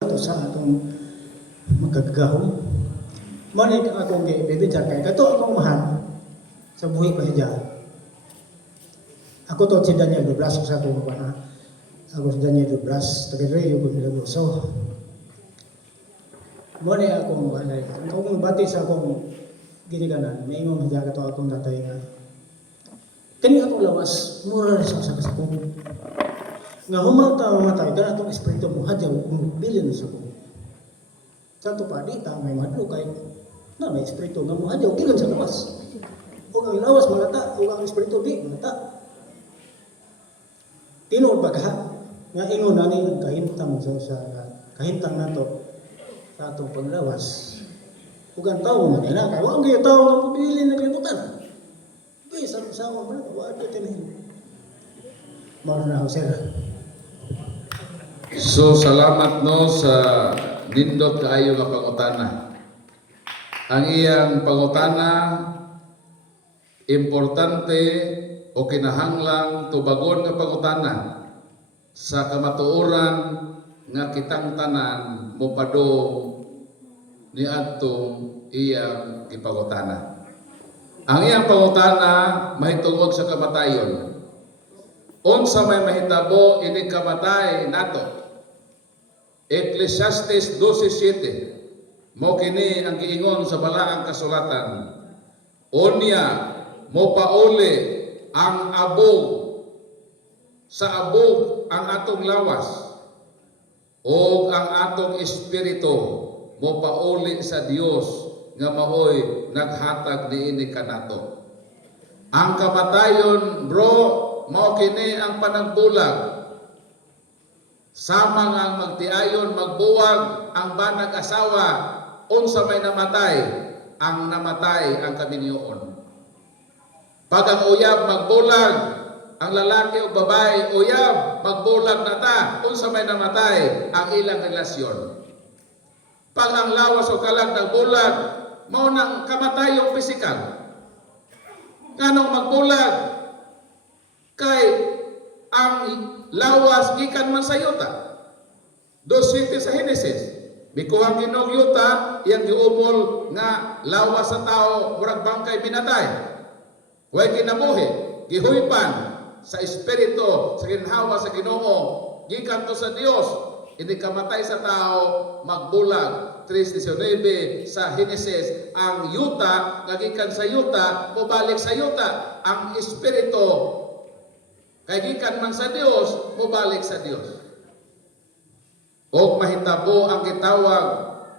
Ito sa atong magkagahom. Mani akong bibidya kay kato akong mahal sa buhi ko siya. Ako to si Daniel Doblas sa akong pa. Ako si Daniel Doblas, taga-Rio ko Milagroso. Mani akong mahal. Kung bati sa akong ginikanan, maingon siya kato akong tatay nga. Kani akong lawas, mura sa kasakong. Nga humalta mamatay, kana itong espiritu mo hadyaw, bilin sa ko. Santo pa, di ta may madlo kay na may espiritu nga mo hadyaw, gilan sa lawas. O ang lawas malata, o ang espiritu di malata. Tinuod ba ka? Nga ingon na ni kahintang sa kahintang nato sa atong paglawas. O ang tao man na, kaya wang kayo tao nga pabilin na kalimutan. Kaya sa mga pala, wala tinahin. Maruna ako, sir. So salamat no sa nindot kaayo nga pangutana. Ang iyang pangutana importante o kinahanglang tubagon nga pangutana sa kamatuoran nga kitang tanan mopadong ni adtong iyang gipangutana. Ang iyang pangutana mahitungod sa kamatayon. Unsa may mahitabo ini kamatay nato? Ecclesiastes 12:7. Mo kini ang giingon sa balaang kasulatan. Unya mo pauli ang abog sa abog ang atong lawas o ang atong espiritu mo pauli sa Dios nga maoy naghatag niini kanato. Ang kamatayon, bro, mao kini ang panagbulag. Sama nga magtiayon magbuwag ang banag asawa unsa may namatay ang kaminyoon. Pag ang uyab magbulag ang lalaki o babae uyab magbulag na ta unsa may namatay ang ilang relasyon. Pag ang lawas o kalag nagbulag mao nang kamatayong pisikal. Nganong magbulag kay ang lawas gikan man sa yuta. 2:7 sa Henesis. Bikuhang Ginoo yuta iyang giumol nga lawas sa tao murag bangkay binatay. Way kinabuhi, gihuypan sa espiritu sa ginhawa sa Ginoo gikan to sa Dios. Ini kamatay sa tao magbulag. 3:19 sa Henesis, ang yuta nga gikan sa yuta mobalik sa yuta. Ang espiritu kay gikan man sa Dios, mobalik sa Dios. O mahitabo ang gitawag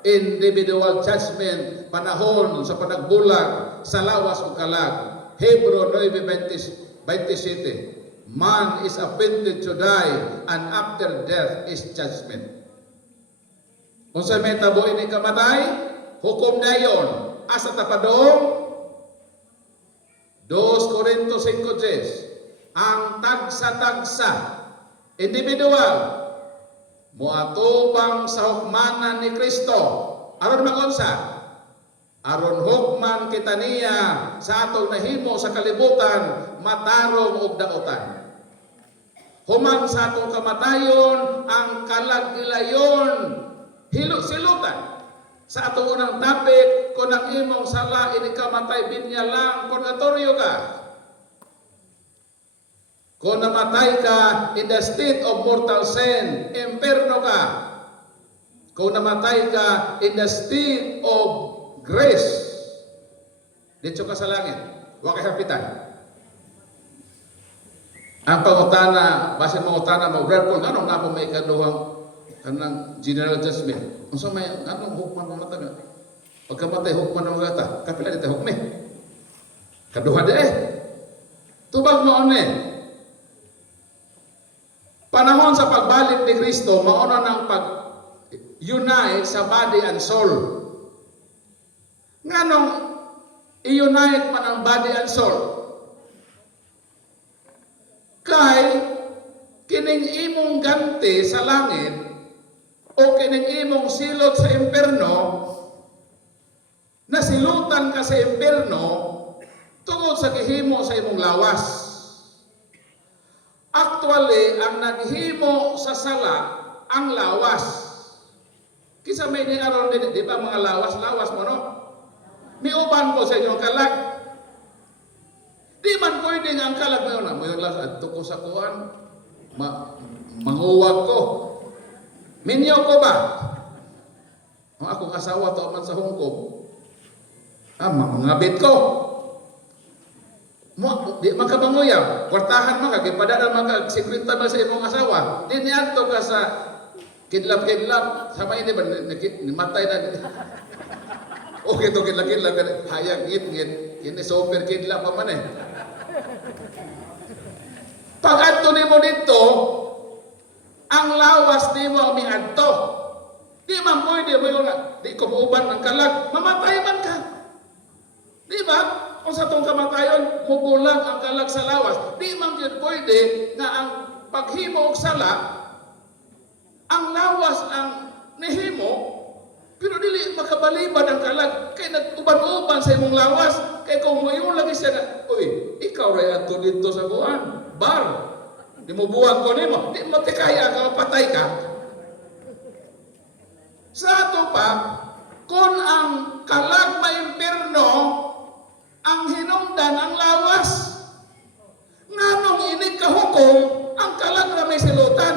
individual judgment, panahon sa panagbulag sa lawas o kalag. Hebrew 9:27. Man is appointed to die, and after death is judgment. Kung sa mahitabo ini kamatay, hukom dayon. Asa tapadong? 2 Corinto 5:10. Ang tagsa-tagsa individual moatubang sa hukmanan ni Kristo aron magunsa aron hukman kita niya sa atong nahimo sa kalibutan matarong og daotan. Human sa atong kamatayon ang kalag-ilayon hilo-silutan sa atong unang topic kung ang imong sala ini kamatay binya lang purgatorio ka. Kung namatay ka in the state of mortal sin, imperno ka. Kung namatay ka in the state of grace, dito ka sa langit, wa kay hapitan. Ang pangutana, basin mangutana mo, Brad Paul, anong nga po may kaduhang kanang general judgment? Kung sa may, anong hukman mo mataga? Pagkamatay, hukman mo gata, kapila dito hukme. Kaduha de tubag mo one. Panahon sa pagbalik ni Kristo, mauna ng pag-unite sa body and soul. Nganong i-unite man ang body and soul? Kay kining imong ganti sa langit o kining imong silot sa imperno, nasilutan ka sa imperno tungod sa gihimo sa imong lawas. Actually, ang naghimo sa sala ang lawas. Kinsa may ni aron din, di ba mga lawas-lawas mo no? Miuban ko sa inyo ang kalag. Di man pwede nga ang kalag mo na. Mayon lang at ko sa kuhan. Manguwag ko. Minyo ko ba? Ang akong asawa to man sa Hong Kong. Mangabit ko. Di man ka manguyaw. Kwartahan man ka. Gipadadal man ka. Sikwinta man sa imong asawa. Di niyanto ka sa kidlap-kidlap. Sama ini ba? Matay na. Okay to kidlap-kidlap. Hayag ngit-ngit. Ini super kidlap pa man eh. Pag adto nimo dito, ang lawas nimo miadto. Di man pwede mo yung di ko muuban ng kalag, mamatay man ka. Di ba? Kung sa itong kamatayon, mubulag ang kalag sa lawas. Di man yun pwede na ang paghimo og sala, ang lawas ang nihimo, pero dili makabalibad ang kalag. Kay nag-uban-uban sa imong lawas. Kay kung mo lagi siya na, uy, ikaw ray ato dito sa buwan, bar. Di mo buwag ko nimo, di mo tikaya ka, patay ka. Sa ato pa, kung ang kalag maimpirno, ang hinungdan ang lawas. Nganong inig kahukom, ang kalag na may silutan,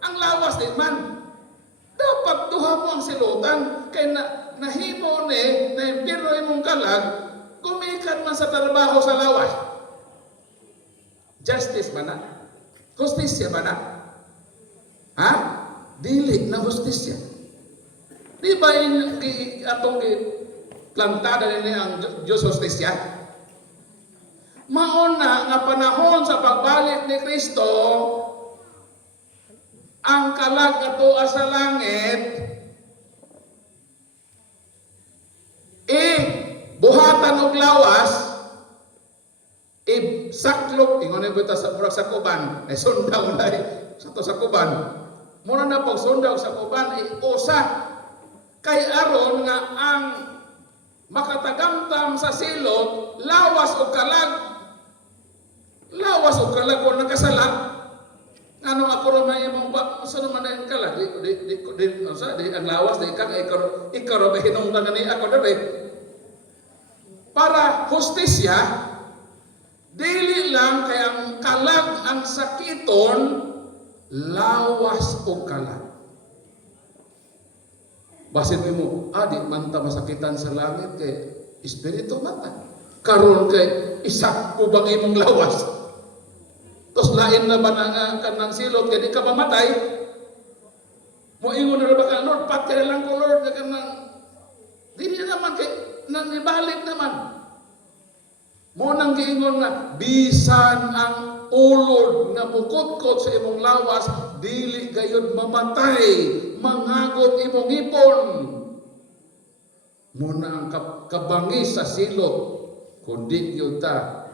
ang lawas din man. Dapat duha mo ang silutan, kay nahimo ni, naimpirno imong kalag, gumikan man sa trabaho sa lawas. Justice ba na? Hustisya ba na? Ha? Dili na hustisya. Di ba atong plantada nini ang Diyos hustisya? Mauna nga panahon sa pagbalik ni Kristo, ang kalag ato sa langit, buhatan og lawas, saklop, ingon ba ito sa kuban, sundaw na sa to sa kuban. Muna na pag sundaw sa kuban, usa. Kay aron nga ang makatagamtam sa silot, lawas o kalag kung nakasala. Ano ako ramay imong ba? Saan naman na yung kalag? Ang lawas, ikaw ramay hinungdan ni ako dali. Para hustisya, dili lang kay ang kalag ang sakiton, lawas o kalag. Basin mo, di manta masakitan sa langit kay espiritu mata. Karon kay isak po bang imong lawas. Tos lain na ba na kanang silot kay di ka mamatay? Mo ingon na ba ka Lord, pat lang ko Lord na kanang dili naman kay nanibalik naman. Mo nang giingon na bisan ang ulod na bukod-kod sa imong lawas, dili gayud mamatay, mangagot imong ipon. Muna ang kabangis sa silot, kundi yun ta.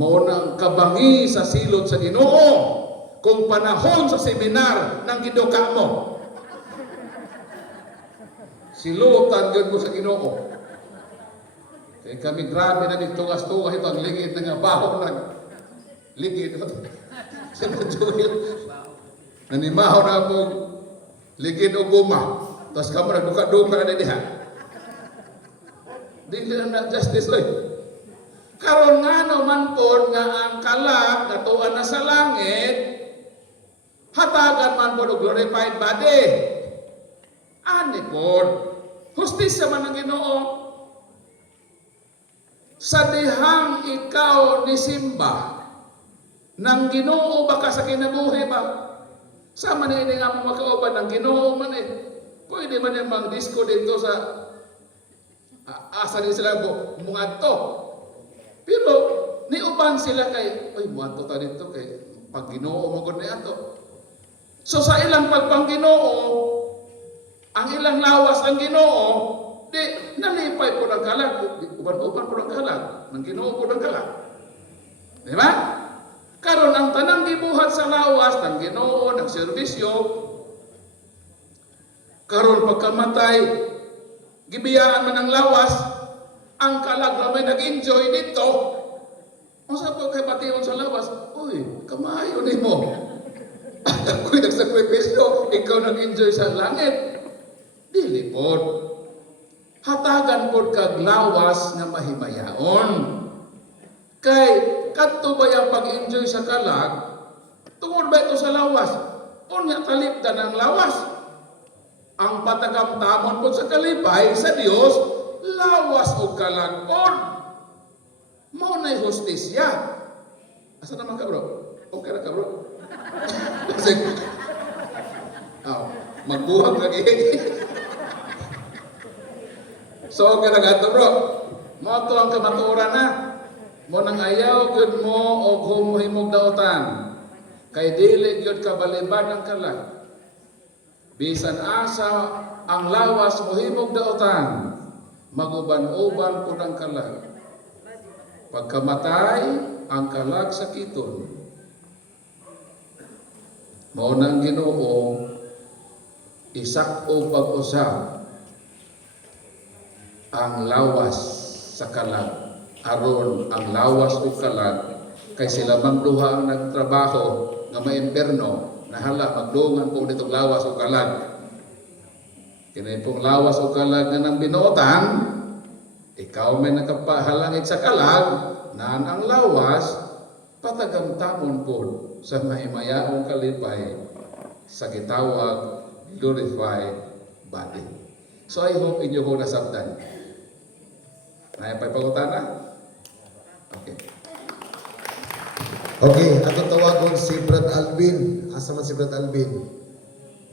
Muna ang kabangis sa silot sa Ginoo, kung panahon sa seminar ng giduka mo. Silutan yun mo sa Ginoo. Kaya kami grabe na nagtungas-tungas ito, ang lingid na nga baho ng ligid. Sa Joel, nanimahaw na mong ligid o guma. Tapos kamo nagduka-duka na diha. Dili na justice oy. Karon nga naman po nga ang kalag natuan na sa langit, hatagan man po ng glorified body. Ani po, hustisya man ang Ginoo. Sa dihang ikaw ni Simba, nang Ginoo ba ka sa kinabuhi ba? Sama na ini nga mo makauban ng Ginoo man eh. Pwede man yung mag-disco dito sa asa din sila mga to. Pero niuban sila kay, uy, muadto ta dito kay pag Ginoo mo gud niadto. So sa ilang pagpangginoo, ang ilang lawas ang Ginoo, di nalipay po ng kalag, uban-uban po ng kalag, ng Ginoo po ng kalag. Di ba? Karon ang tanang gibuhat sa lawas ng Ginoo, ng serbisyo, karon pagkamatay, gibiyaan man ang lawas, ang kalag na may nag-enjoy dito. Masa po kay bation sa lawas, uy, kamayo ni mo. Ako'y nagsakripisyo, ikaw nag-enjoy sa langit. Dili pod. Hatagan pod kag lawas nga mahimayaon. Kay kadto ba yung pag-enjoy sa kalag? Tungod ba ito sa lawas? Unya talipdan ang lawas. Ang patagamtamon pod sa kalipay sa Dios, lawas o kalag pod. Mao na'y hustisya. Asa naman ka, bro? Okay ra ka, bro? Kasi, magbuhag lagi. So, okay ra ka to, bro. Mao to ang kamatuoran na. Mo nang ayaw gyud mo og humuhimog daotan. Kay dili gyud ka balibad ang kalag. Bisan asa ang lawas mohimog daotan, maguban-uban pud ang kalag. Pagkamatay ang kalag sa kiton. Mao nang Ginoo isak-o pag-usab ang lawas sa kalag. Aron ang lawas o kalag kay sila mang duha ang nagtrabaho nga maimperno nahala magdungan po nitong lawas o kalag. Kini pong lawas o kalag nga nang binuotan, ikaw may nakapahalangit sa kalag naan ang lawas patagamtamon po sa mahimayaong kalipay sa gitawag glorified body. So I hope inyo ko nasabtan. Ay pay pangutana? Okay. Okay, atong tawagon si Brad Alvin. Asa man si Brad Alvin?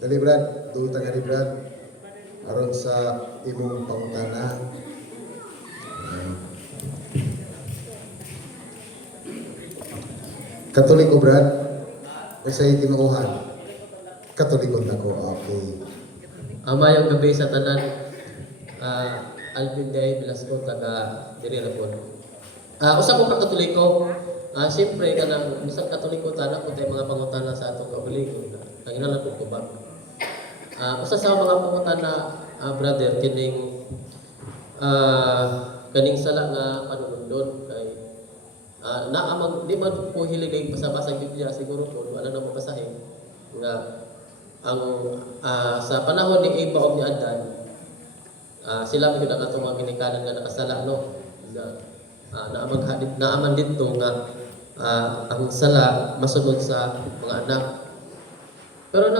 Dali Brad, duta nga ni Brad. Aron sa imong pangutana. Katoliko Brad? O sa'yo tinuuhan? Katoliko na ko, okay. Mayong gabi sa tanan, Alvin Day Velasco, taga diri ra po. Usa ko ka Katoliko, siyempre kanang bisag Katoliko tanan ko tay mga pangutana sa atong kaugalingon. Ang inalan ko tubag. Usa sa mga pangutana, brother, kaning sala nga panunundon kay naamang di man po hilig basa-basa Biblia siguro po wala na mabasahin nga ang sa panahon ni Eva o ni Adan, sila gyud ang atong mga ginikanan nga nakasala no. Naaman dito nga ang sala masunod sa mga anak. Pero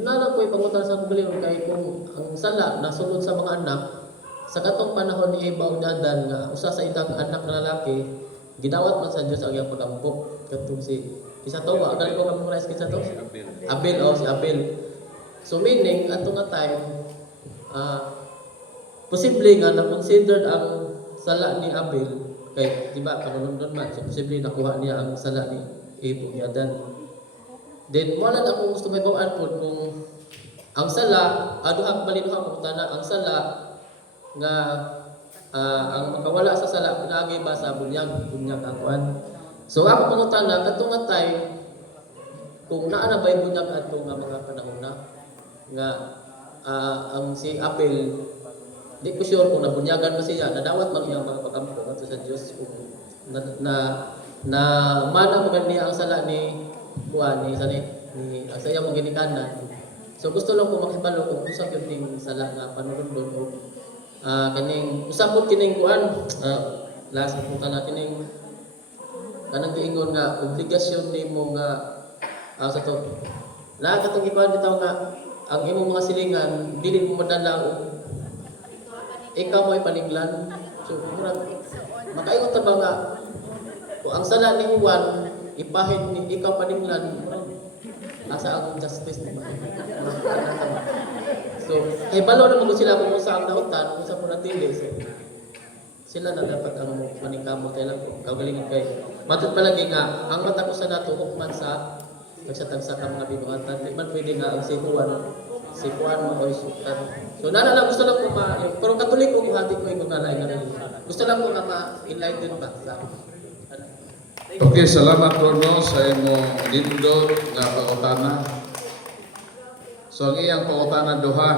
nalang ko'y pangutan sa kugalingon kay kung ang sala nasunod sa mga anak sa katong panahon ni Eva o ni Adan nga usa sa ilang anak na lalaki gidawat man sa Dios ang iyang pag-ampok katong si isa to wa gali ko memorize kinsa to Abel o si Abel. So meaning ato nga time posible nga na-considered ang sala ni Abel kay di ba panunundon man so posible nakuha niya ang sala ni Eva ni Adan. Then wala na ako gusto may bawaan po kung ang sala aduhang balinuha ko tana ang sala nga ang makawala sa sala pinagi ba sa bunyag ang kuan. So ako pangutana kadtong nga time kung naa na bay bunyag adto nga mga panahon na nga ang si Abel di ko sure kung nabunyagan ba siya nadawat man iyang mga pagampo adto sa Dios kung na mana mo niya ang sala ni kuan ni ang saya mong ginikanan. So gusto lang ko makibalo kung usa gyud ting sala nga panunundon o kaning usapot kining kuan last po kana kining kanang giingon nga obligasyon nimo nga sa to la katong ikuan bitaw nga ang imong mga silingan dili mo madala og ikaw mo'y paninglan. So murag makaingon ta ba nga kung ang sala ni Juan ipahin ni ikaw paninglan asa ang justice ni ba. So, balo na mo sila kung sa ang nautan, kung sa punatili. So, sila na dapat ang maningkamot kailan ko. Kagalingan kay. Matod palagi nga, ang mata ko sa nato, hukman sa nagsatagsa ka mga binuhatan. Di man pwede nga ang si Juan mo o isutan. So, lang gusto lang ko pero Katoliko ko, hati ko yung nalay nga rin. Gusto lang ko nga ma-enlighten ba sa Okay, salamat Rono sa imong lindot nga pangutana. So ang iyang pangutana duha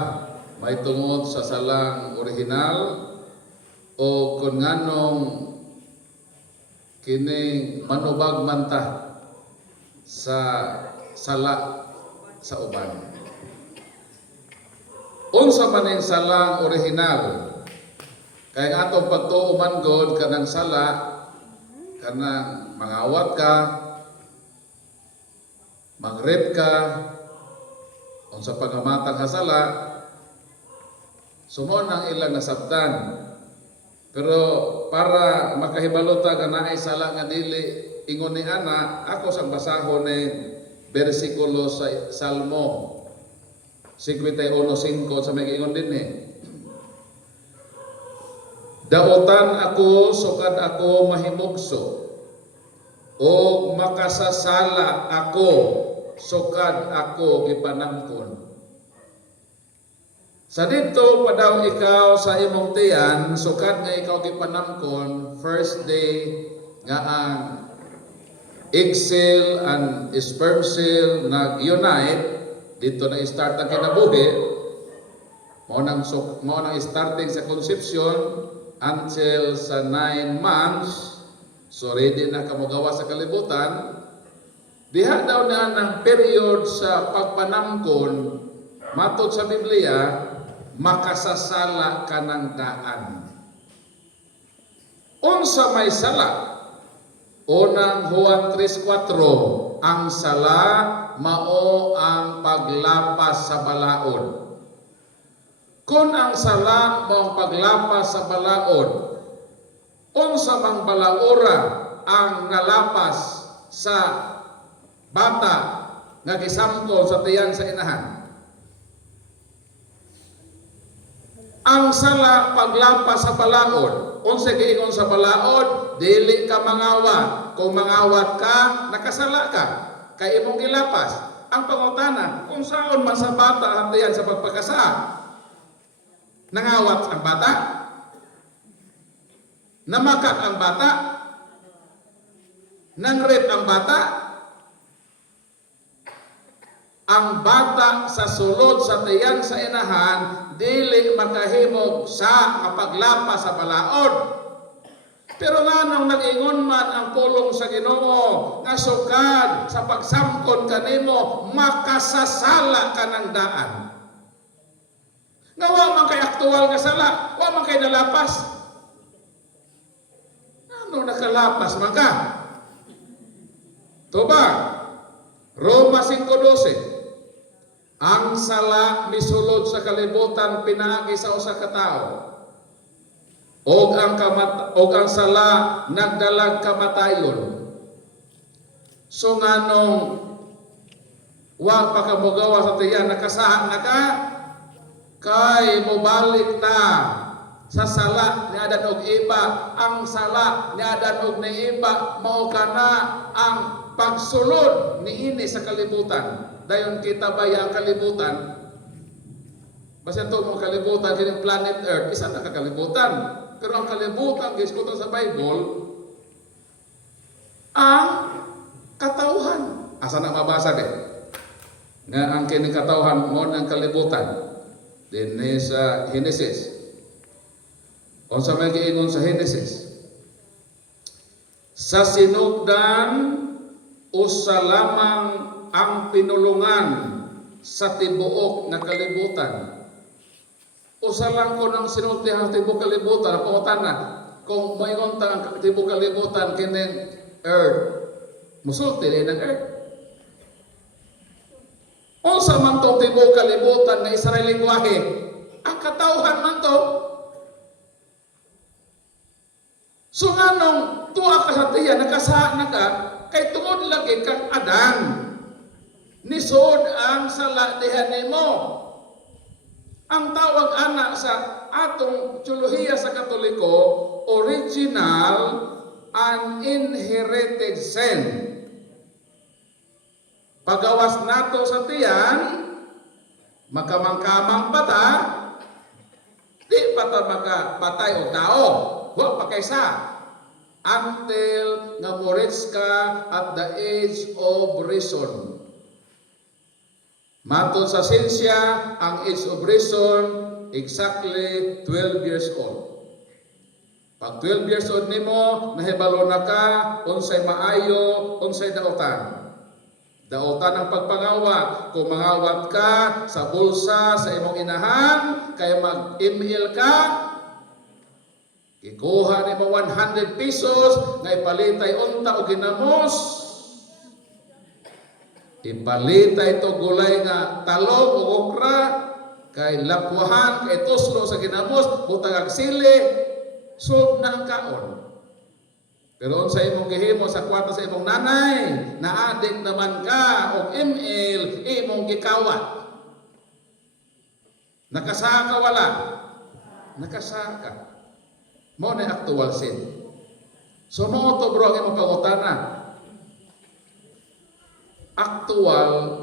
may tungod sa salang original o kung nganong kining manubag man ta sa sala sa uban. unsa man ning salang original. Kaya nga atong pagtuo man God kanang sala, kanang mangawat ka, mag-rape ka, unsa pangamatang hasala, sumon ang ilang nasabtan. Pero para makahibalota ka na ay sala nga dili ingon ni ana, ako sang basahon ni bersikulo sa Salmo 51:5 sa may ingon din eh. Daotan ako sukad ako mahimugso, o makasasala ako sukad ako gipanangkon. Sa dito pa daw ikaw sa imong tiyan, sukad nga ikaw gipanangkon, first day nga ang egg cell and sperm cell nag-unite, dito na start ang kinabuhi, mao nang starting sa conception until sa 9 months, so ready na kamugawa sa kalibutan. Diha daw na ng period sa pagpanangkon, matod sa Biblia, makasasala ka ng daan. Unsa may sala? Unang Juan 3:4, ang sala mao ang paglapas sa balaod. Kung ang sala mao ang paglapas sa balaod, unsa mang balaora ang nalapas sa bata nga gisamkol sa tiyan sa inahan? Ang sala paglapas sa balaod. Unsa giingon sa balaod? Dili ka mangawa. Kung mangawat ka, nakasala ka. Kay imong gilapas. Ang pangutana, kung saan man sa bata ang tiyan sa pagpakasa, nangawat ang bata? Namakak ang bata? Nangrip ang bata? Ang bata sa sulod sa tiyan sa inahan, dili makahimog sa kapaglapas sa balaod. Pero nga nung nag-ingon man ang pulong sa Ginoo, nga sukad sa pagsamkon kanimo, makasasala ka ng daan. Nga wa man kay aktual nga sala, wa man kay nalapas. Ano nakalapas man ka? Tuba, Roma 5:12. Ang sala misulod sa kalibutan pinaagi sa usa ka tawo. Og ang sala nagdalag kamatayon. So nganong wa pa ka mogawa sa tiyan, nakasaha na ka, kay mobalik ta sa sala ni adan og iba. Ang sala ni adan og ni iba mao kana ang pagsulod niini sa kalibutan. Dayon kita baya ang kalibutan. Basta ito mga kalibutan, kining planet Earth, isa na kakalibutan. Pero ang kalibutan, giskutan sa Bible, ang katauhan. Asa na mabasa din? Nga ang kining katauhan mo ng kalibutan. Din sa Genesis. O sa may giingon sa Genesis. Sa sinugdan o sa lamang ang pinulungan sa tibuok na kalibutan. Usa lang ko ng sinulti ang tibuok kalibutan, ang pangutan na, kung maingon ta ang tibuok kalibutan kining earth, musulti rin ang earth. Unsa man tong tibuok kalibutan na Israel lingwahe, ang katauhan man to. So nganong tuwa ka sa tiyan, nakasaha na ka, kay tungod lagi kang Adan. Nisod ang sala diha nimo. Ang tawag ana sa atong teolohiya sa Katoliko, original and inherited sin. Pagawas nato sa tiyan, makamangkamang bata, di bata makapatay o tao, wa pa kaysa. Until nga morits ka at the age of reason. Matod sa siyensya, ang age of reason, exactly 12 years old. Pag 12 years old nimo, nahibalo na ka, unsay maayo, unsay dautan. Dautan ang pagpangawat. Kung mangawat ka sa bulsa sa imong inahan, kay mag-email ka, ikuha ni mo 100 pesos, nga ipalitay unta o ginamos, ipalitay to gulay nga talong o okra, kay lapwahan, kay tuslo sa ginamos, butang ag sili, sold na ang kaon. Pero sa imong gihimo sa kwarta sa imong nanay, naadik naman ka og email, imong gikawat. Nakasa ka wala? Nakasa ka. Mo na actual sin. So mo to bro ang imong pangutana. Actual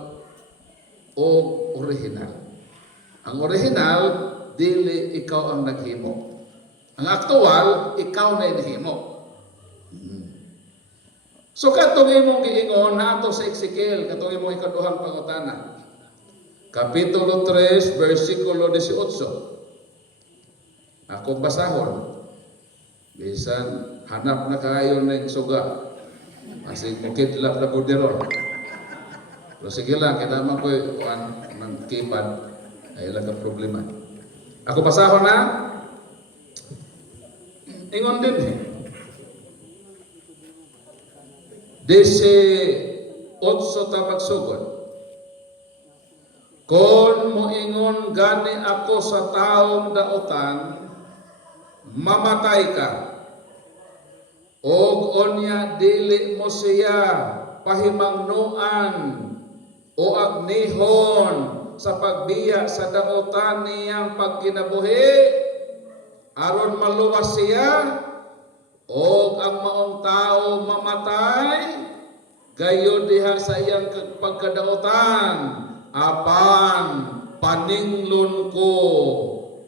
o original. Ang original, dili ikaw ang naghimo. Ang actual, ikaw na inhimo. So katong imong giingon nato sa Ezekiel, katong imong ikaduhang pangutana. Kapitulo 3, versikulo 18. Ako basahon. Bisan hanap na kayo ng suga. Kasi kukidlap na budiron. Pero sige lang, kinamang ko ng keypad. Ay lang ang problema. Ako basahon na. Ingon din eh. 18 ta magsugod. Kon moingon gani ako sa taong dautan, mamatay ka. Og onya dili mo siya pahimangnuan o agnihon sa pagbiya sa dautan niyang pagkinabuhi, aron maluwas siya. O ang maong tao mamatay, gayon diha sa iyang pagkadautan, apan paninglon ko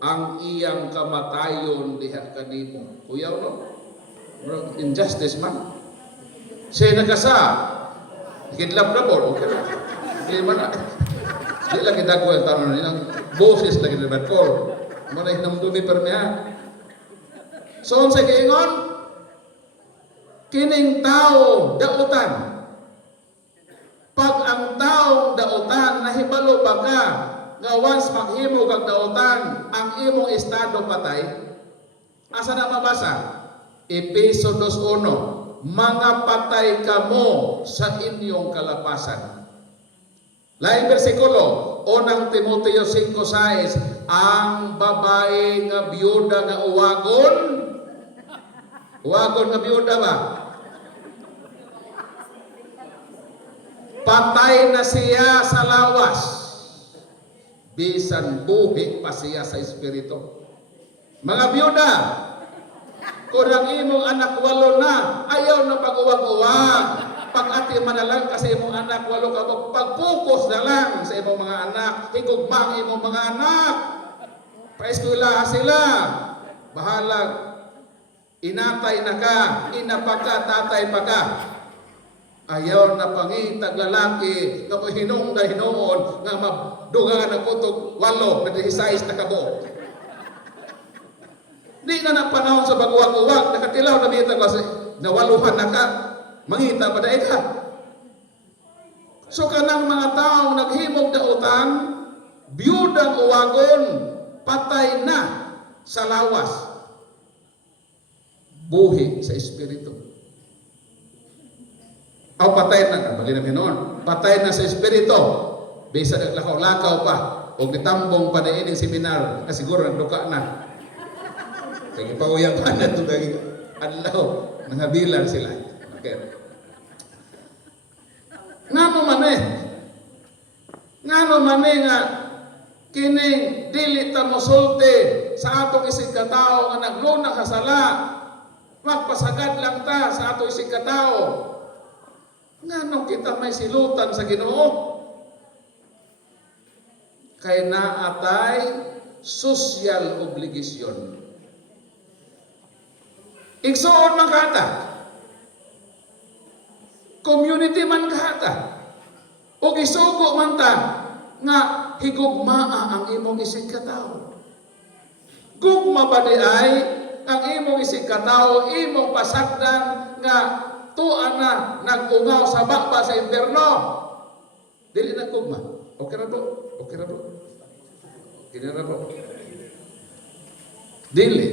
ang iyang kamatayon diha kanimo. Kuyaw no? Injustice man. Siya nagasa. Kidlap na po. Okay na. Hindi man na. Hindi lang kitagwa ang tanong nilang boses lagi na bad call. Mana hinamdumi permiha. So, sa giingon, kining tao dautan. Pag ang taong dautan nahibalo ba ka nga once maghimo kag dautan ang imong estado patay, asa na mabasa? Efeso 2:1, mga patay kamo sa inyong kalapasan. Laing bersikulo, unang Timoteo 5:6, ang babae nga biyuda nga uwagon nga biyuda ba? Patay na siya sa lawas. Bisan buhi pa siya sa espiritu. Mga biyuda, kung ang imong anak walo na, ayaw na pag-uwag-uwag. Pag-ati manalang ka sa imong anak, walo ka, pag-focus na lang sa imong mga anak. Higugma ang imong mga anak. Pa-eskwela sila. Bahalag. Inatay na ka, inapaka, tatay pa ka. Ayaw na pangitag lalaki, nga mo hinong na hinoon, nga maduga na kutog walo, nadisais na kabo. Di na napanahon sa pag-uwag-uwag, nakatilaw na bitag kasi nawaluhan na ka, mangita pa dahil ka. So kanang mga taong naghimog na utang, biyudang uwagon, patay na sa lawas. Buhi sa espiritu. Aw patay na, bali na ginoon. Patay na sa espiritu. Bisa naglakaw-lakaw pa. O nitambong pa na ining seminar, na siguro nagduka na. Kaya ipawayang pa na ito dahil adlaw, nangabilan sila. Okay. Nga mo mani nga kining dili ta mosulti sa atong isig katao nga naglunang kasala. Magpasagad lang ta sa atong isig katao. Nga kita may silutan sa Ginoo? Kay naatay social obligasyon. Igsuon man kata. Community man kata. O isugo man ta nga higugmaa ang imong isig katao. Gugma ba di ay ang imong isig katao, imong pasagdan nga tuan na nag-ungaw sa bakba sa impyerno. Dili na gugma. Okay na bro? Okay na bro? Okay na bro? Dili.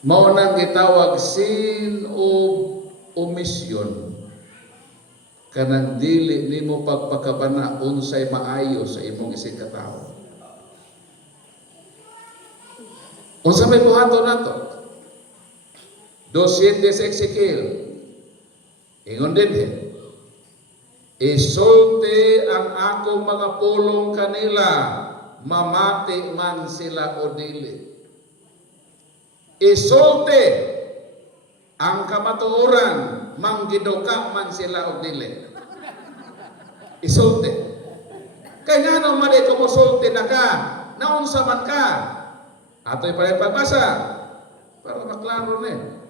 Mao nang gitawag sin o omission. Kanang dili nimo pagpakabana unsay maayo sa imong isig katawo. Unsa may buhaton nato? 2:7 sa Ezekiel. Ingon din isulti ang akong mga pulong kanila, mamati man sila o dili. Isulti ang kamatuoran, manggiduka man sila o dili. Isulti. Kaya nga nung mali kumusulti na ka, naunsa man ka, ato'y pa rin pagbasa, para maklaro na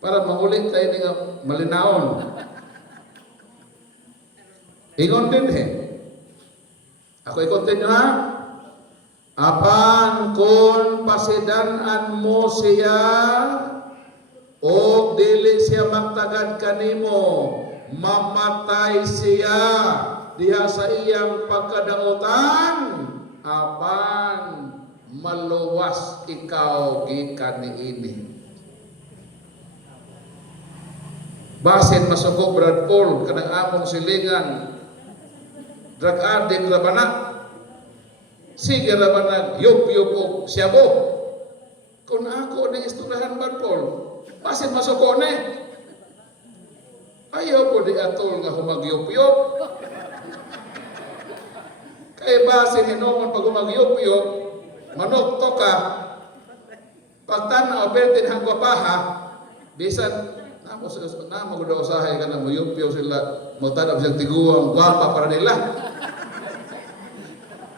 para mahulit tayo nga malinaon. Ingon din ako i-continue ha. Apan kung pasidan-an mo siya o dili siya magtagad kanimo, mamatay siya diha sa iyang pagkadautan, apan maluwas ikaw gikan niini. Basin masuko Brad Paul kanang among silingan drug addict ra ba na? Sige ra ba na yup-yup o siyabo? Kung ako ng isturahan Brad Paul, basin masuko ni. Ayaw ko di atol nga humagyup-yup. Kay basin hinomon pag humagyup-yup, manok to ka, pagtanaw pertin hang papaha, bisan namo ko daw usahay ka na mayupyo sila, magtanap siyang tiguang, gwapa para nila.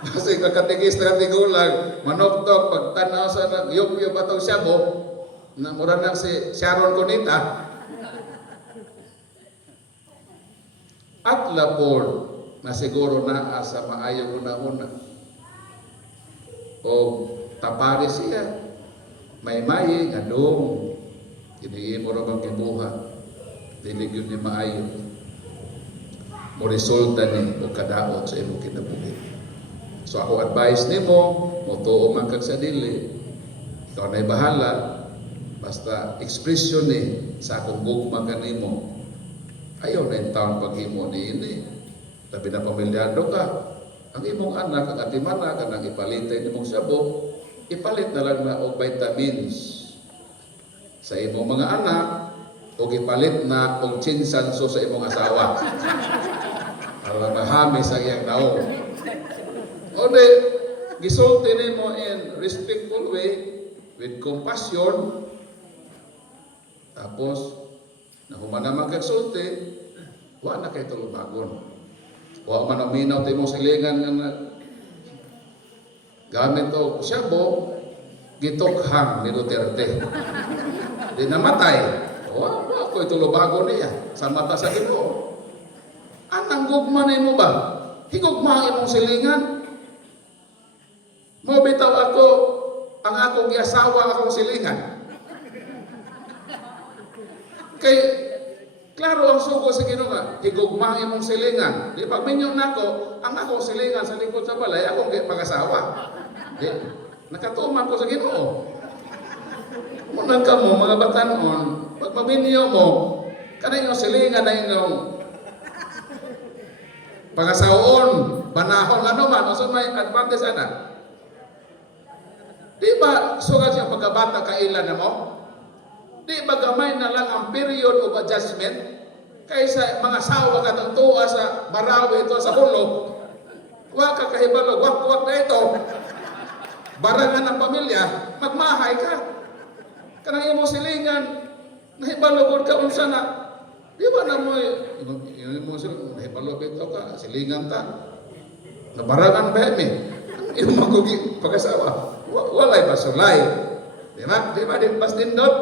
Kasi kakatigis na tigulang, manok to, pagtanaw sa nagyupyo pa itong siyabo, na mura na si Sharon Cunita, at lapor na siguro na sa maayo una-una. O tapari siya, may-mayi, ngadong, kiniin mo rabang kibuha, dinig yun ni maayo. Mo resulta ni o kadaot sa imong kinabuhi. So ako advice nimo, mo tuo man kag sa dili, ikaw na'y bahala, basta expression ni sa akong gugma kanimo. Ayaw na yung taon paghimo ni ini. Labi na pamilyado ka, ang imong anak, ang atimana, kanang ipalitay nimong sabo, ipalit na lang na og vitamins sa imong mga anak, o ipalit na og chinsanso sa imong asawa. Para mahami sa iyang tao. O de, gisulti nimo in respectful way, with compassion, tapos, na humanaman kagsulti, wala na kayo tulubagon. Wa man ang minaw tayo mong silingan nga gamit o siyabo, gitokhang ni Duterte. Di namatay. Wa ko'y tulubagon niya sa mata sa Ginoo. Anang gugma na mo ba? Higugma imong silingan. Mo bitaw ako ang akong giasawa akong silingan. Kay klaro ang sugo sa Ginoo nga, higugma imong silingan. Di pag minyo nako, ang akong silingan sa likod sa balay akong pag-asawa. Di nakatuman ko sa Ginoo. Munang kamo mga batanon, pag maminyo mo, kanang yung silingan na inyong pag-asaon, banahon, ano man, o may advantage ana. Di ba sugat yung pagkabata kailan na mo? Di ba gamay na lang ang period of adjustment kaysa mga sawa katang tuwa sa Marawi ito sa Hulo, wa ka kahibalo, wak-wak na ito, barangan ng pamilya, magmahay ka. Kanang imo silingan, nahibalogod ka unsa na. Di ba na mo, yun mo silingan, nahibalogod ka, silingan ta. Nabarangan ba yun Imo magugi pag-asawa. Walay basulay. Di ba? Di ba? Di ba nindot?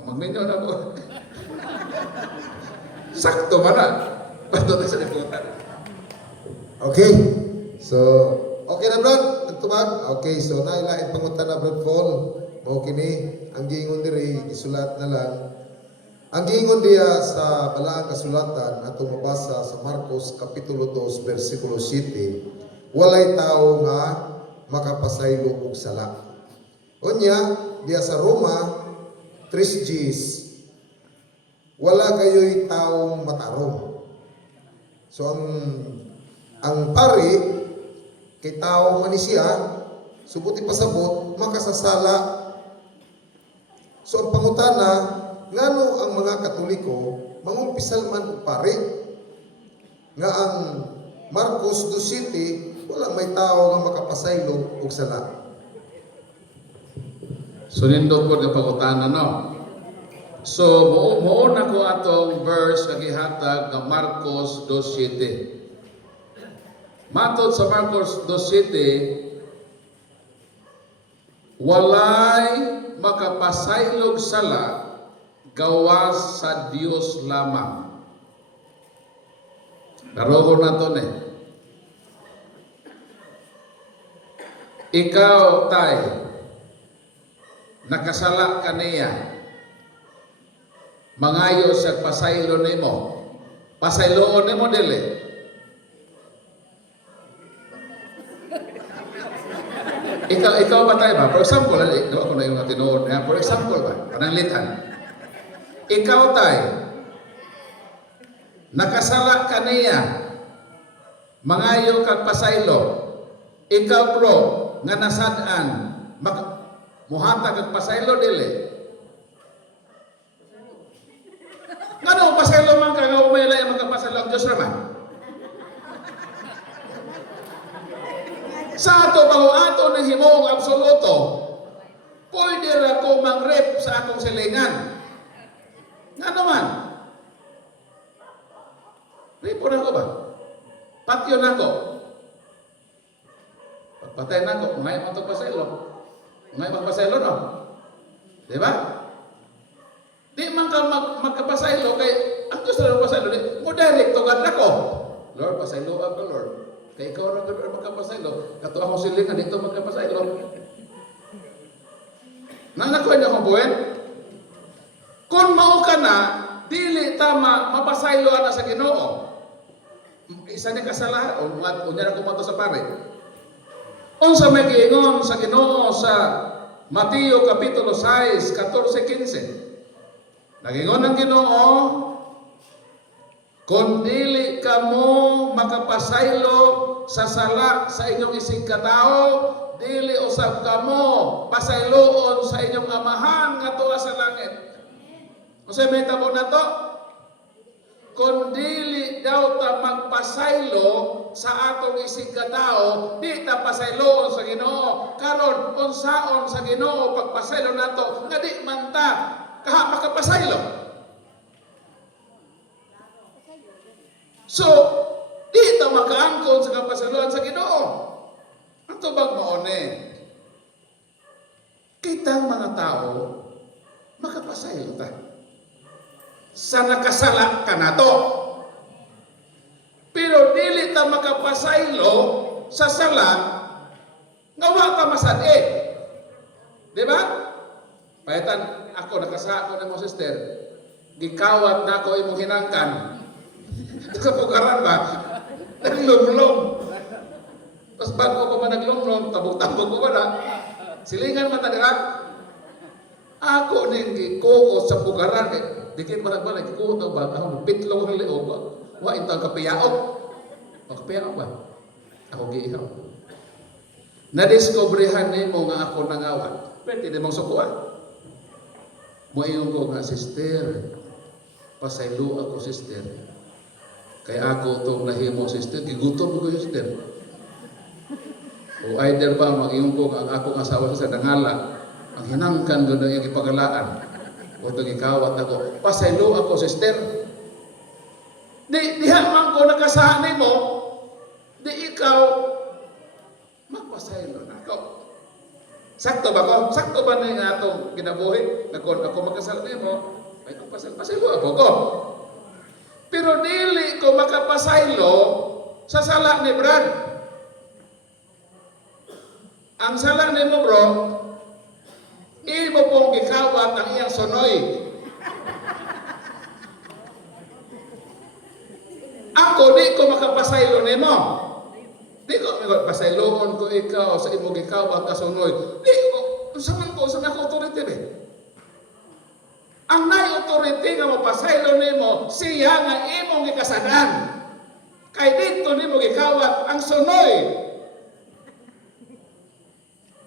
Magminyo na po. Sakto man na. Bato na sa liputan. Okay. So, okay na Brad? Nagtumag? Okay, so nailain pangutan na Brad Paul. Mao kini ang giingon diri isulat na lang Ang giingon diya sa balaang kasulatan at mabasa sa Marcos Kapitulo 2 versikulo 7, walay tao nga makapasaylo og sala. Unya diya sa Roma 3:10, wala kayo'y taong matarong. So ang pari kay tao man ni siya, subuti pasabot makasasala. So ang pangutana, ngano ang mga Katoliko mangumpisal man og pari nga ang Marcos 2:7 wala may tao nga makapasaylo og sala. So nindot po nga pangutana, no? So mo na ko atong verse nga gihatag nga Marcos 2:7. Matod sa Marcos 2:7, walay makapasaylog sala gawas sa Dios lamang. Karogon na to ne. Ikaw tay, nakasala ka niya, mangayo sa pasaylo nimo, pasayloon nimo dili. Ikaw ba tayo ba? For example, diba ko na yung natinood niya. For example ba? Pananglitan. Ikaw tayo, nakasala ka niya, mangayo kag pasaylo. Ikaw bro, nga nasadaan, muhatag kag pasaylo dili. Ngano pasaylo man ka nga umaylay magkapasaylo ang Diyos naman? Sa ato ato ng himong absoluto, pwede ra ko mangrep sa akong silingan. Nga naman? Ripo na ko ba? Patyo na ko. Pagpatay na ko, ngayon mo ito pasaylo. Ngayon magpasaylo, no? Diba? Di man ka magkapasaylo, kay ang Diyos na pasaylo, mo direct tugad na ko. Lord, pasaylo ako, Lord. Kaya ikaw na gano'n magkapasaylo. Kato akong silingan dito magkapasaylo. Nanakuha niya akong buwan. Kung mao ka na, dili tama mapasaylo na sa Ginoo. Isa ni kasalahan. O niya na kumato sa pare. Unsa may giingon sa Ginoo sa Mateo Kapitulo 6, 14-15. Nagingon ang Ginoo, kung dili kamo makapasaylo sa sala sa inyong isig katao, dili usab kamo pasayloon sa inyong amahan nga tuwa sa langit. Unsay may tabo na to? Kung dili daw ta magpasaylo sa atong isig katao, di ta pasayloon sa Ginoo. Karon unsaon sa Ginoo pagpasaylo nato nga di man ta kaha makapasaylo. So, di ta makaangkon sa kapasayloan sa Ginoo. Ang tubag maone, kitang mga tao makapasaylo ta. Sa nakasala ka na to. Pero dili ta makapasaylo sa sala nga wa ta masad. Di ba? Pahitan ako nakasala ko ng mo sister, gikawat na ako imong hinangkan. Sa pugaran ba? Naglumlom. Tapos bago ko ba naglumlom, tabog-tabog ko ba na? Silingan man tadira. Ako ning gikuot sa pugaran. Dikit ba nagbalay, gikuot na ba? Ako pitlo ko nila ba? Wa intang kapiyaok. Kapiyaok ba? Ako giihaw. Nadiskobrehan ni mo nga ako nangawat. Pwede di mong sukuan. Moingon ko nga, sister, pasaylo ako, sister. Kaya ako itong nahimo, sister, gigutom ko, sister. O either ba, mag-iyon ko ang akong asawa sa nangala, ang hinangkan gano'n yung ipagalaan. O itong ikawat ako, pasaylo ako, sister. Diha man ko nakasahanay mo, di ikaw, magpasaylo na ako. Sakto ba ko? Sakto ba na yung atong kinabuhi? Nagkon ako magkasalami mo, ay kung pasaylo ako ko. Pero dili ko makapasaylo sa sala ni Brad. Ang sala ni mo, bro, imo pong gikawat ang iyang sonoy. makapasaylo nimo. Di ko pasayloon ko ikaw sa imong ikaw ang kasunoy. Di ko sa man ko sa ako authority be. Ang nay authority nga mapasaylo nimo siya nga imong gikasadan. Kay dito nimo gikawat ang sunoy.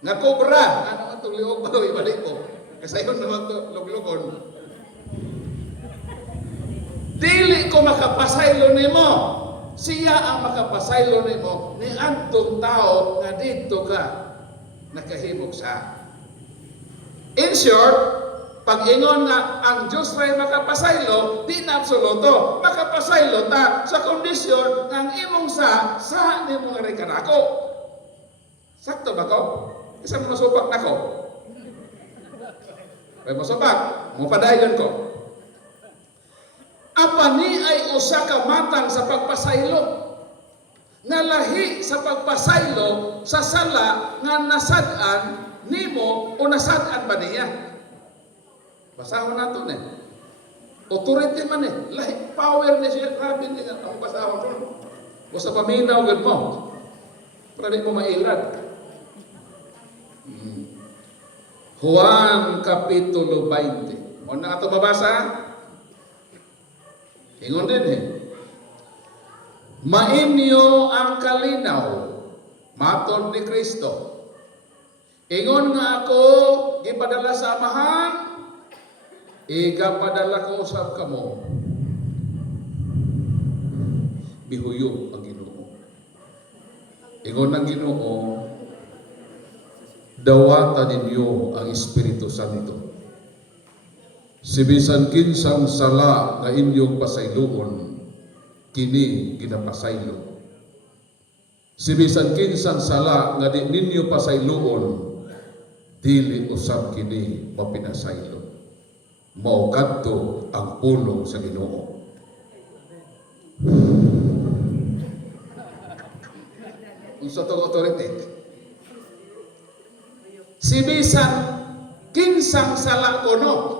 Nga kobra, ano man itong liog ba ibalik ko? Kasayon naman ito, luglugon. Dili ko makapasaylo nimo. Siya ang makapasaylo nimo ni antong tao nga dito ka nakahimog sa. In short, pag ingon nga ang Diyos ray makapasaylo, di na absoluto. Makapasaylo ta sa kondisyon nga ang imong sa nimo nga rin kanako. Sakto ba ko? Isa mo masubak na ko. May masubak, mupadayon ko. Apa ni ay usa ka matang sa pagpasaylo. Nga lahi sa pagpasaylo sa sala nga nasad-an nimo o nasad-an ba niya? Basahon nato ni. Authority man eh. Lahi power ni siya. Grabe niya. Ang basahon ko. O sa paminaw gud mo. Para di mo mailad. Juan Kapitulo 20. O na ito mabasa? Ingon din eh. Mainyo ang kalinaw, matod ni Kristo. Ingon nga ako, ipadala sa amahan, igapadala ko usab kamo. Bihuyo ang Ginoo. Ingon ng Ginoo, dawata ninyo ang Espiritu Santo. Si bisan kinsang sala nga inyong pasayloon, kini ginapasaylo. Si bisan kinsang sala nga di ninyo pasayloon, dili usab kini mapinasaylo. Mao kadto ang pulong sa Ginoo. Unsa to authority? Si bisan kinsang sala kono.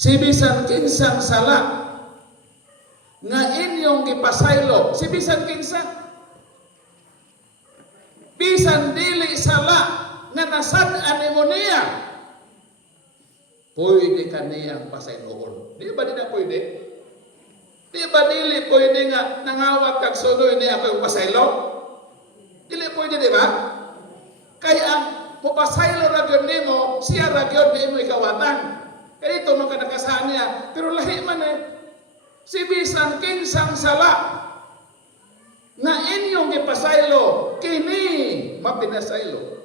Si bisan kinsang sala nga inyong gipasaylo, si bisan kinsa, bisan dili sala nga nasad-an nimo niya, pwede kaniyang pasayloon. Di ba di na pwede? Di ba dili pwede nga nangawat kag sunoy niya ako yung pasaylo? Dili pwede, di ba? Kaya ang mupasaylo ra gyud nimo, siya ra gyud nimo ikawatan. Kaya ito mga nakasaan niya. Pero lahi man eh. Si bisan kinsang sala nga inyong ipasaylo, kini mapinasaylo.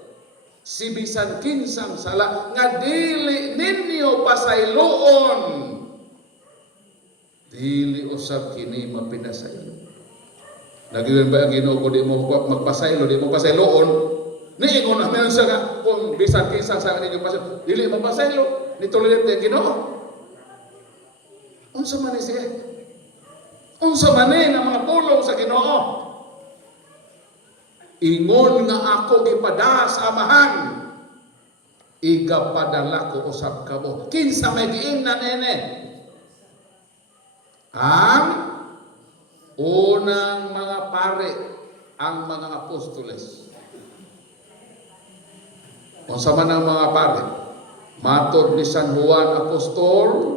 Si bisan kinsang sala nga dili ninyo pasayloon, dili usab kini mapinasaylo. Nagilan ba ang Ginoo ko di mo magpasaylo, di mo pasayloon? Niingon na meron siya nga, kung bisan kinsang sala ninyo pasaylo, dili mapasaylo. Nituloy ang Ginoo. Unsa man siya? Unsa man ang mga pulong sa Ginoo? Ingon nga ako gipada sa amahan, igapadala ko usab kamo. Kinsa may giingnan ene? Ang unang mga pare, ang mga apostoles. Unsa man ang mga pare? Matod ni San Juan Apostol,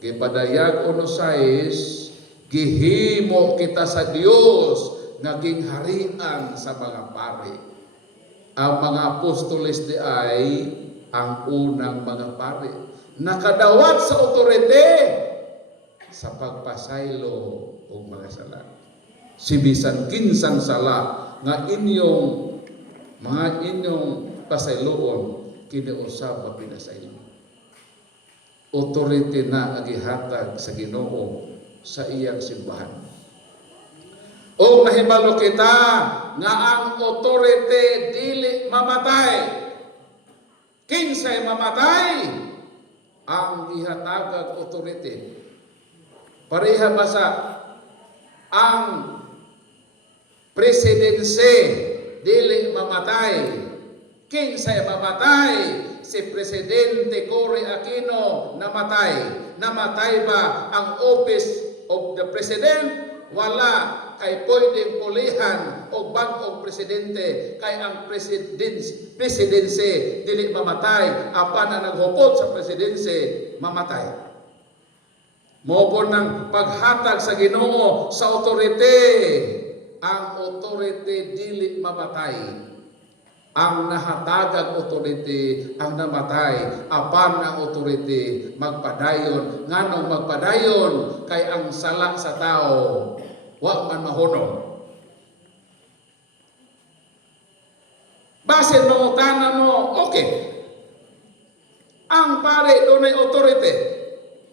gipadayag 1:6, gihimo kita sa Dios naging harian sa mga pare. Ang mga apostoles di ay ang unang mga pare. Nakadawat sa otorite sa pagpasaylo o mga sala. Si bisan kinsang sala nga inyong pasayloon, kiniusap ang pinasaylo. Authority na agihatag sa Ginoo sa iyang simbahan. O mahibalo kita nga ang authority dili mamatay. Kinsay mamatay ang ihatagag authority. Pareha ba sa ang presidency dili mamatay? Kinsay mamatay? Si Presidente Cory Aquino namatay. Namatay ba ang office of the President, wala kay pwedeng pulihan o bag-ong presidente kay ang presidency dili mamatay apan ang naghupot sa presidency mamatay. Mao po ng paghatag sa Ginoo sa otorite. Ang otorite dili mamatay. Ang nahatagag otorite ang namatay apan ang otorite magpadayon. Nganong magpadayon kay ang sala sa tao wa man mahunong. Basin mangutana mo, okay. Ang pare dunay otorite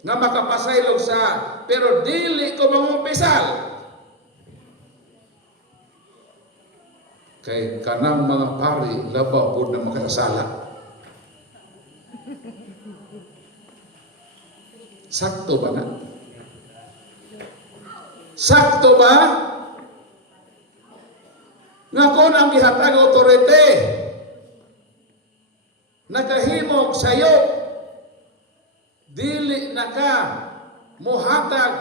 nga makapasaylog sa pero dili ko mangumpisal. Kay kanang mga pari labaw po na makasala. Sakto ba na? Sakto ba? Nga kung ang gihatag otorite nakahimog sayo dili naka muhatag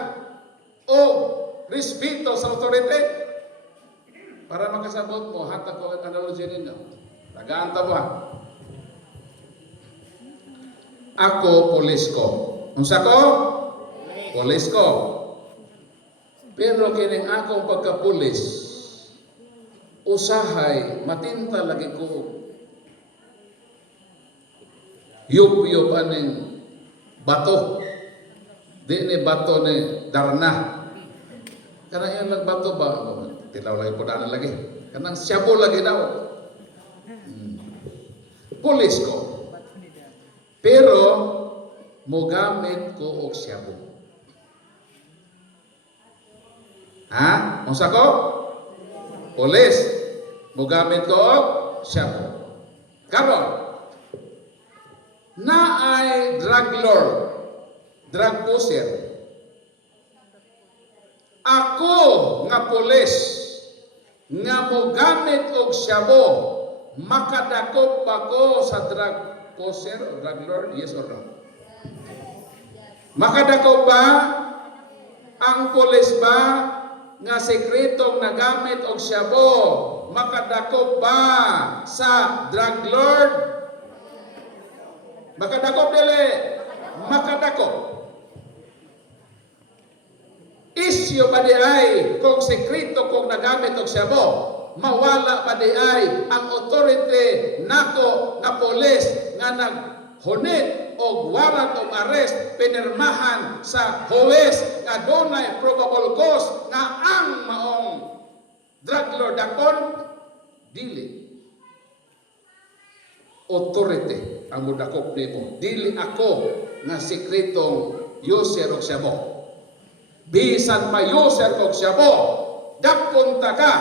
o respeto sa otorite. Para makasabot mo, hatag ko ang analogy ninyo. Tagaan ta ba? Ako, pulis ko. Unsa ko? Pulis ko. Pero kining akong pagkapulis, usahay, matinta lagi ko. Yup-yup aning bato. Di ni bato ni Darna. Karena yan lang bato ba? Tilaw lagi po na lagi. Kanang siyabo lagi daw. Pulis ko. Pero, mogamit ko og siyabo. Ha? Unsa ko? Pulis. Mogamit ko og siyabo. Karon, naay drug lord, drug pusher. Ako nga pulis nga mogamit og siyabo, makadakop ba ko sa drug pusher o drug lord? Yes or no? Makadakop ba ang pulis ba nga sekretong nagamit og siyabo? Makadakop ba sa drug lord? Makadakop dili? Makadakop. Isyo ba di ay kung sekreto kung nagamit og siyabo? Mawala ba di ay ang authority nako nga polis nga naghunit og warrant of arrest pinirmahan sa huwes nga dunay probable cause nga ang maong drug lord akon dili. Authority ang mudakop nimo. Dili ako nga sekretong user og siyabo. Bisan pa user og siyabo, dapunta ka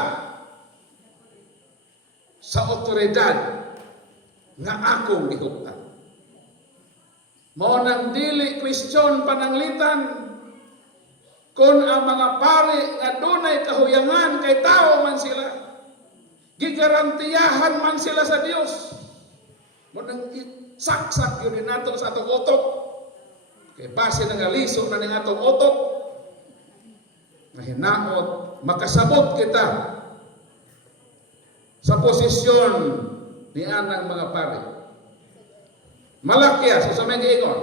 sa otoridad nga akong gihuptan. Mao nang dili question pananglitan kung ang mga pari nga dunay kahuyangan kay tao man sila, gigarantiyahan man sila sa Dios. Mao nang saksak yun nato sa atong utok. Kay base nga liso na ning atong utok, na hinaot, makasabot kita sa posisyon ni anang mga pari. Malakyas, sa mga ingon,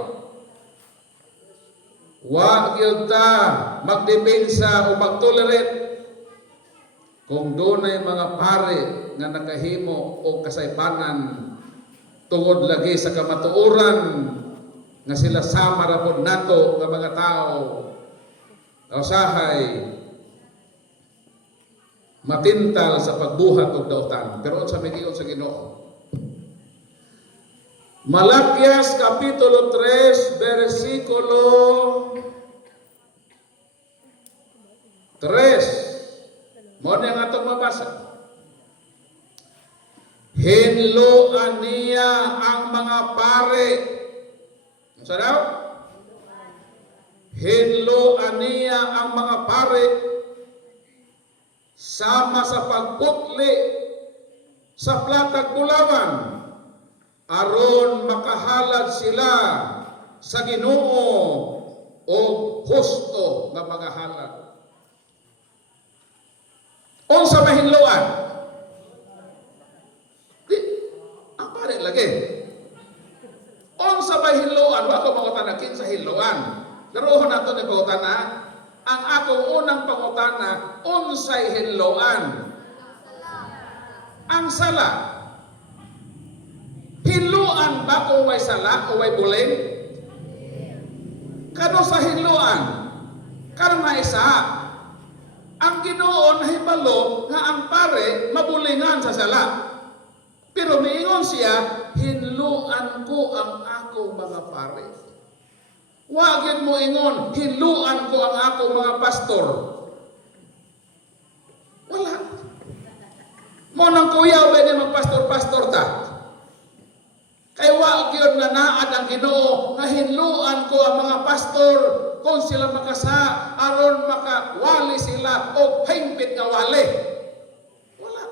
wa gyud ta magdepensa o magtolerate kung dunay mga pari nga nakahimo o kasaypanan tungod lagi sa kamatuoran nga sila sama ra pod nato nga mga tao. Usahay matintal sa pagbuhat og dautan. Pero sa migiyon sa Ginoo. Malakyas kapitulo 3 bersikulo 3. Mo ni nga atong mabasa. Hinloan niya ang mga pare. Unsa daw? Hinloan niya ang mga pare sama sa pagputli sa platag bulawan aron makahalad sila sa Ginoo o husto nga mga halad. Unsa mahinloan? Di, ang pare lagi. Unsa mahinloan? Wa ko mangutana kinsa hinloan. Daruhon nato ni pangutana. Ang akong unang pangutana, unsay hinloan? Ang sala. Hinloan ba kung may sala o may buling? Kano sa hinloan? Kano nga isa? Ang Ginoo nahibalo nga ang pare mabulingan sa sala. Pero miingon siya, hinluan ko ang akong mga pare. Wagin mo ingon, hinluan ko ang akong mga pastor. Wala. Mo nang kuya ba ni magpastor-pastor ta? Kay wag yun nga naad ang Ginoo nga hinluan ko ang mga pastor kung sila makasa aron makawali sila o hingpit nga wali. Wala.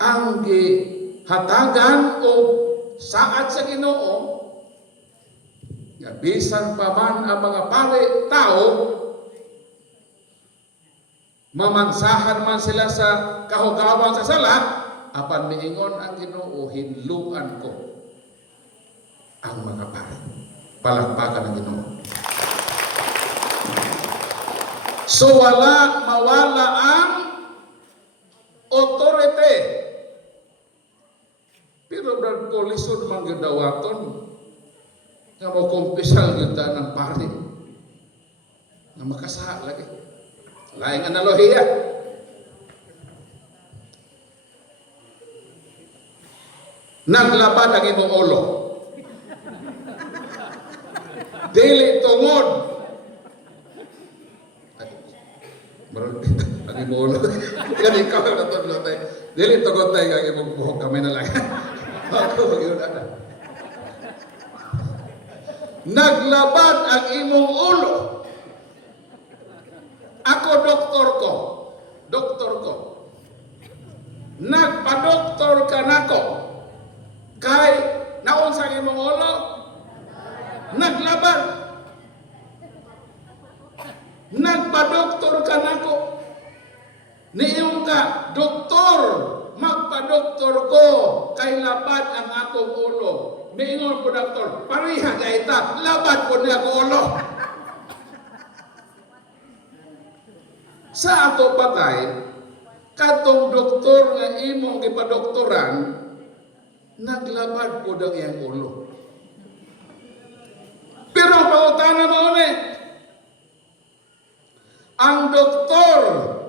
Ang gihatagan o saad sa Ginoo nga bisan pa man ang mga pare tao mamansahan man sila sa kahugawan sa sala, apan miingon ang Ginoo, hinluan ko ang mga pare. Palakpakan ng Ginoo. So mawala ang authority. Pero brad ko, lisod man gidawaton nga mo kumpisal yun ng pare nga makasaha lagi. Laing analohiya. Naglabad ang imong ulo. Dili tungod. Maron ang imong ulo. Kani ikaw na to tayo. Dili tungod tayo ang imong buhok kami na lang. Ako yun ana. Naglabad ang imong ulo. Ako doktor ko. Nagpa-doktor ka nako. Kay naon sa imong ulo? Naglabad. Nagpa-doktor ka nako. Niyon ka, doktor, magpa-doktor ko kay labad ang akong ulo. Miingon po doktor, pariha gaita, labad po niya ang ulo. Sa ato patay, katong doktor nga imong gipadoktoran, naglabad po daw iyang ulo. Pero pautana mo ni, ang doktor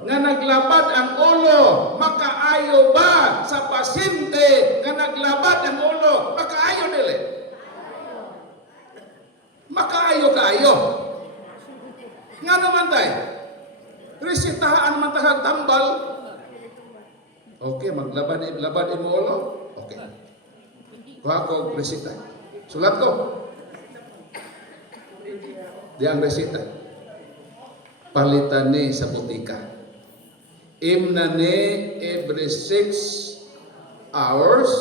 nga naglabad ang ulo, makaayo ba sa pasyente nga naglabad ang ulo? Makaayo nila. Makaayo kayo. Nga naman tayo. Resitahan man tahag tambal. Okay, labad mo ulo. Okay. Kuha ko resita. Sulat ko. Di ang resita. Palitan ni sa butika. Imna ni every 6 hours,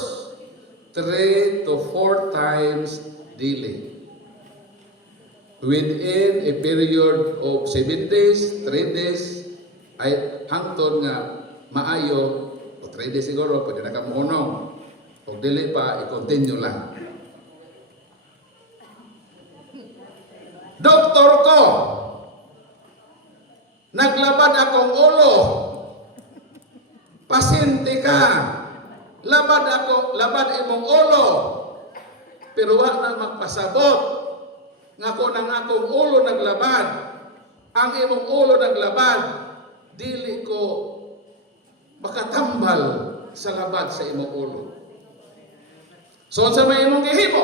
3 to 4 times daily. Within a period of 7 days, 3 days, ay hangtod nga maayo, o 3 days siguro, pwede na kamuhunong. O dili pa, i-continue lang. Doktor ko, naglabad akong ulo. Pasyente ka, labad imong ulo. Pero wag na magpasabot. Nga ko nang akong ulo naglabad, ang imong ulo naglabad, dili ko makatambal sa labad sa imong ulo. So sa may imong gihimo,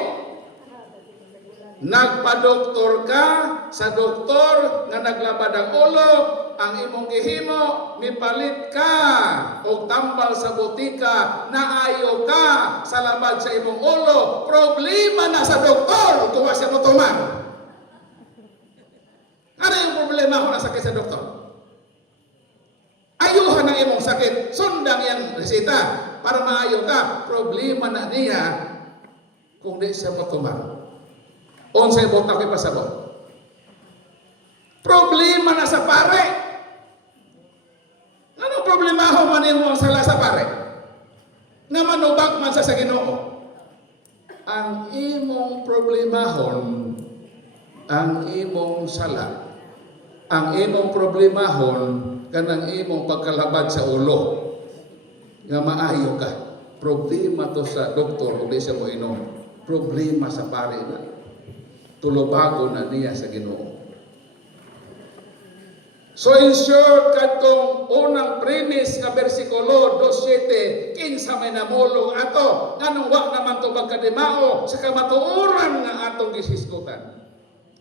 nagpa-doktor ka sa doktor nga naglabad ang ulo, ang imong gihimo, mipalit ka o tambal sa butika, naayo ka sa labad sa imong ulo, problema na sa doktor kung siya mo tuman. Ano yung problema kung nasakit sa doktor? Ayuhan ang imong sakit, sundang yang resita para maayo ka. Problema na niya kung di siya mo tuman. Unsay bota ko'y pasabot. Problema na sa pare. Ano problema ho man imo ang sala sa pare? Nga manubag man sa Ginoo. Ang imong problemahon, ang imong sala, ang imong problemahon, kanang imong pagkalabad sa ulo, nga maayo ka. Problema to sa doktor, kung di siya mo inom. Problema sa pare na. Tulubago na niya sa Ginoo. So in short, katong unang premise nga bersikulo 2:7, kinsa may namulong ato, nganong wa naman to magkadimao sa kamatuoran nga atong gisisgutan.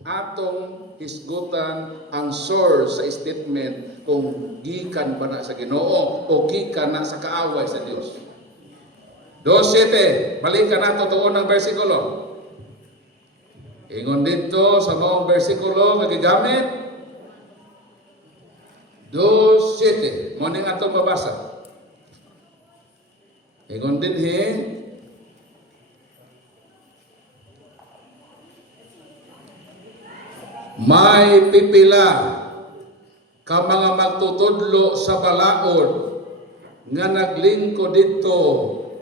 Atong hisgutan ang source sa statement kung gikan ba na sa Ginoo o gikan na sa kaaway sa Dios. 2:7, balikan nato to unang bersikulo. Ingon dito sa maong bersikulo nga gigamit 2:7, mo ning atong mabasa. Ingon din may pipila ka mga magtutudlo sa balaod nga naglingkod dito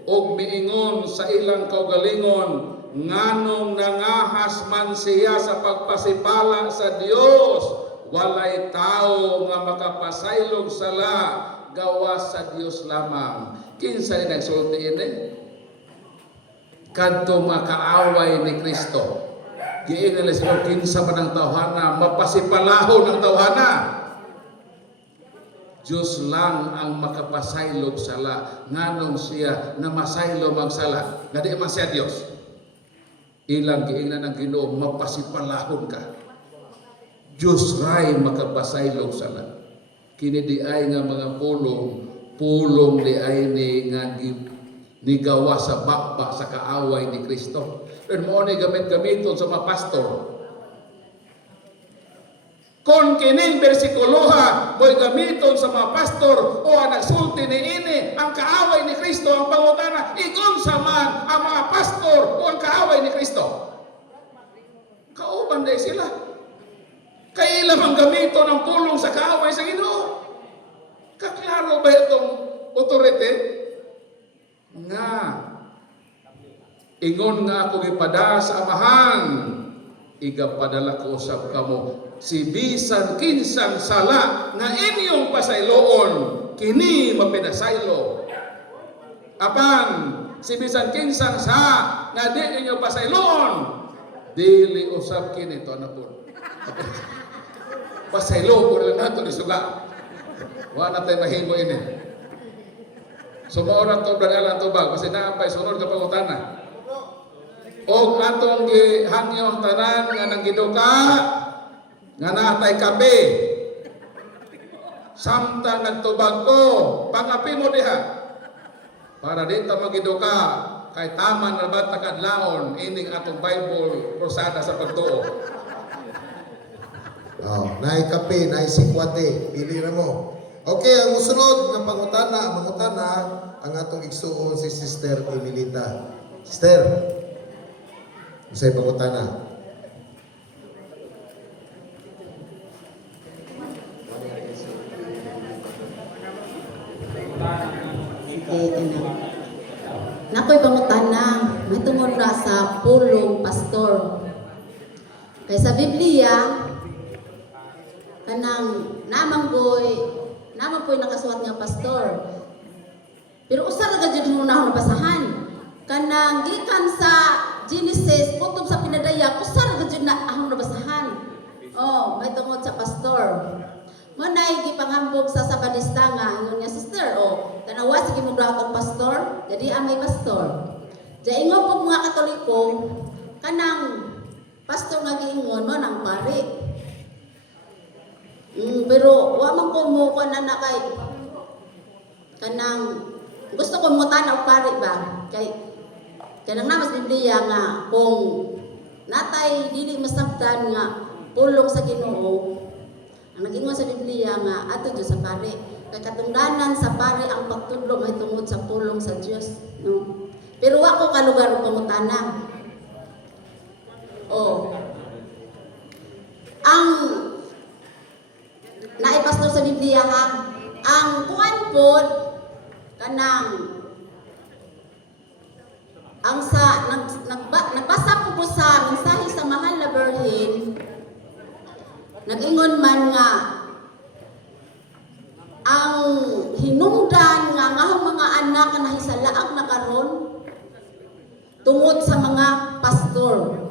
og miingon sa ilang kaugalingon nganong nangahas man siya sa pagpasipala sa Dios. Walay tao nga makapasaylog sala gawas sa Dios lamang. Kinsa ni nagsulti ini? Kadto makaaway ni Kristo. Giingon sila kinsa man ang tawhana mapasipalahon ang tawhana. Dios lang ang makapasaylog sala nganong siya na masaylo magsala nga di man siya Dios. Ilang giingnan ang Ginoo mapasipalahon ka. Diyos ray makapasaylog sala. Kini di ay nga mga pulong di ay ni nga nigawa sa bakba sa kaaway ni Kristo. Pero mo ni gamit-gamiton sa mga pastor. Kung kining bersikuloha mo'y gamiton sa mga pastor o ang nagsulti ni ini ang kaaway ni Kristo ang pangutana, igon sa man ang mga pastor o ang kaaway ni Kristo. Kauban day sila. Kailan ang gamito ng pulong sa kaaway sa Ginoo? Kaklaro ba itong authority? Nga, ingon nga ako ipada sa amahan, igapadala ko usab kamo, si bisan kinsang sala nga inyong pasayloon, kini mapinasaylo. Apan, si bisan kinsang sa nga di inyong pasayloon, dili usab kini to na po. Pasaylo ko lang nato ni suga. Wala tayo mahimo ini. Sumaoran to brad alang tubag kasi naapay sunod ka pangutana. Og atong gihangyo ang tanan nga nang giduka nga natay kape. Samtang nagtubag ko, pangapi mo diha. Para dito magiduka kay taman na ba takadlaon ining atong Bible krusada sa pagtuo. Naay kape, naay sikwate, pili na mo. Okay, ang musunod nga mangutana ang atong igsuon si Sister Emilita. Sister, usay pangutana. Nakoy pangutana, may tungod na sa pulong pastor. Kay sa Biblia, kanang naman po'y nakasuhat nga pastor. Pero usar ra gid mo na basahan. Kanang gikan sa Genesis kutob sa pinadaya, usar ra gid na ahong nabasahan. Oh, may tungod sa pastor. Manay gipanghambog sa Sabadista nga ingon niya sister, oh, tanawa sige mo akong pastor, jadi may pastor. Di ingon po mga Katoliko, kanang pastor nga giingon mo nang pari. Pero wa man ko mo na kay kanang gusto ko mo tanaw pari ba kay kanang namas Biblia nga kung natay dili masabtan nga pulong sa Ginoo ang nag-ingon sa Biblia nga ato Dios sa pari kay katungdanan sa pari ang pagtudlo may tungod sa pulong sa Dios no. Pero wa ko kalugar og pangutana O, ang naipastor sa Biblia ha, ang kuan pod kanang ang sa nagbasa po sa mensahe sa mahal na Birhen, nag-ingon man nga ang hinungdan nga ngahong mga anak na nahisalaag na karon tungod sa mga pastor.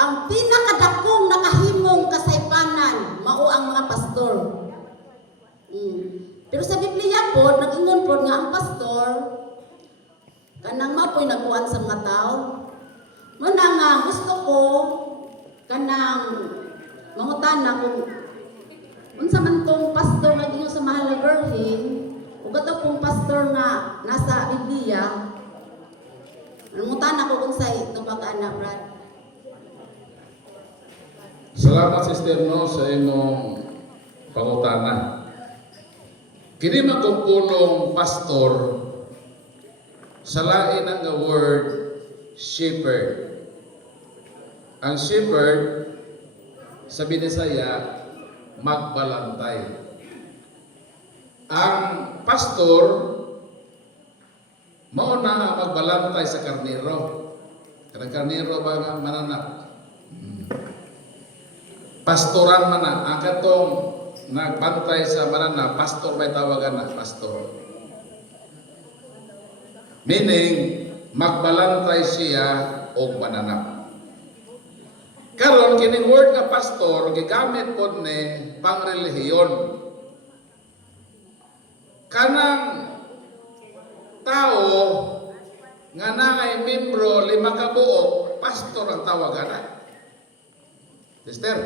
Ang pinakadakong nakahimong kasaypanan mao ang mga pastor. Pero sa Biblia po, nag-ingon po nga ang pastor kanang mapoy nagkuan sa mga tao. Muna nga gusto ko kanang mangutana kung unsa man tong pastor nga giingon sa mahal na Birhen ug ato pong pastor nga nasa Biblia. Mangutana ko kung sa tubag-ana, Brad. Salamat Sister No sa imong pangutana. Kini magpulong pastor sa lain nga word shepherd. Ang shepherd sa Binisaya magbalantay. Ang pastor mao na ang magbalantay sa karnero. Kanang karnero ba nga mananap? Pastoran man na. Ang katong nagbantay sa mananap, pastor may tawagan na, pastor. Meaning, magbalantay siya o mananap. Karon kining word nga pastor gigamit pod ni pangrelihiyon. Kanang tao nga naay membro 5 ka buok, pastor ang tawagan na. Sister,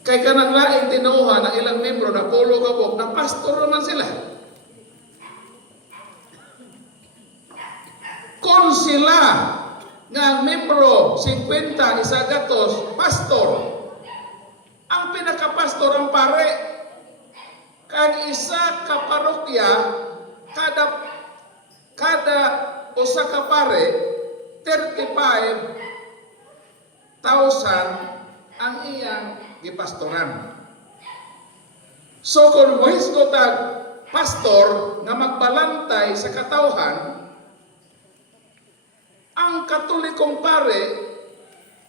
kay kanang laing tinuuhan ng ilang membro na 10 ka buok, na pastor naman sila. Kung sila nga ang membro 50 isagatos pastor, ang pinakapastor ang pare. Kang isa ka parokya kada usa ka pare 35,000 ang iyang gipastoran. So kung wais ko tag pastor nga magbalantay sa katawhan, ang katolikong pare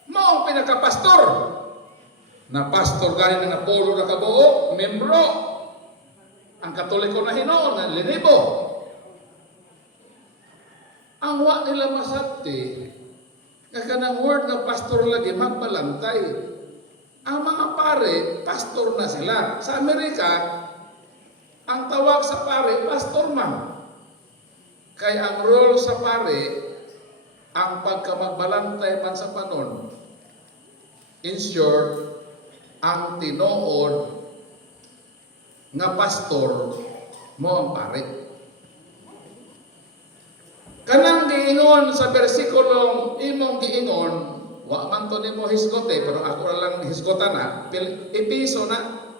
mao pinakapastor. Na pastor gani na polo na kabuo, membro. Ang katoliko na hinoon nga linibo. Ang wa nila masabti nga kanang word ng pastor lagi magbalantay. Ang mga pare pastor na sila. Sa Amerika ang tawag sa pare pastor man. Kay ang role sa pare ang pagkamagbalantay man sa panon. In short, ang tinuod nga pastor mo ang pare. Kanang giingon sa bersikulong imong giingon, wa man to nimo hiskote, pero ako ra lang hiskota na, Episo na.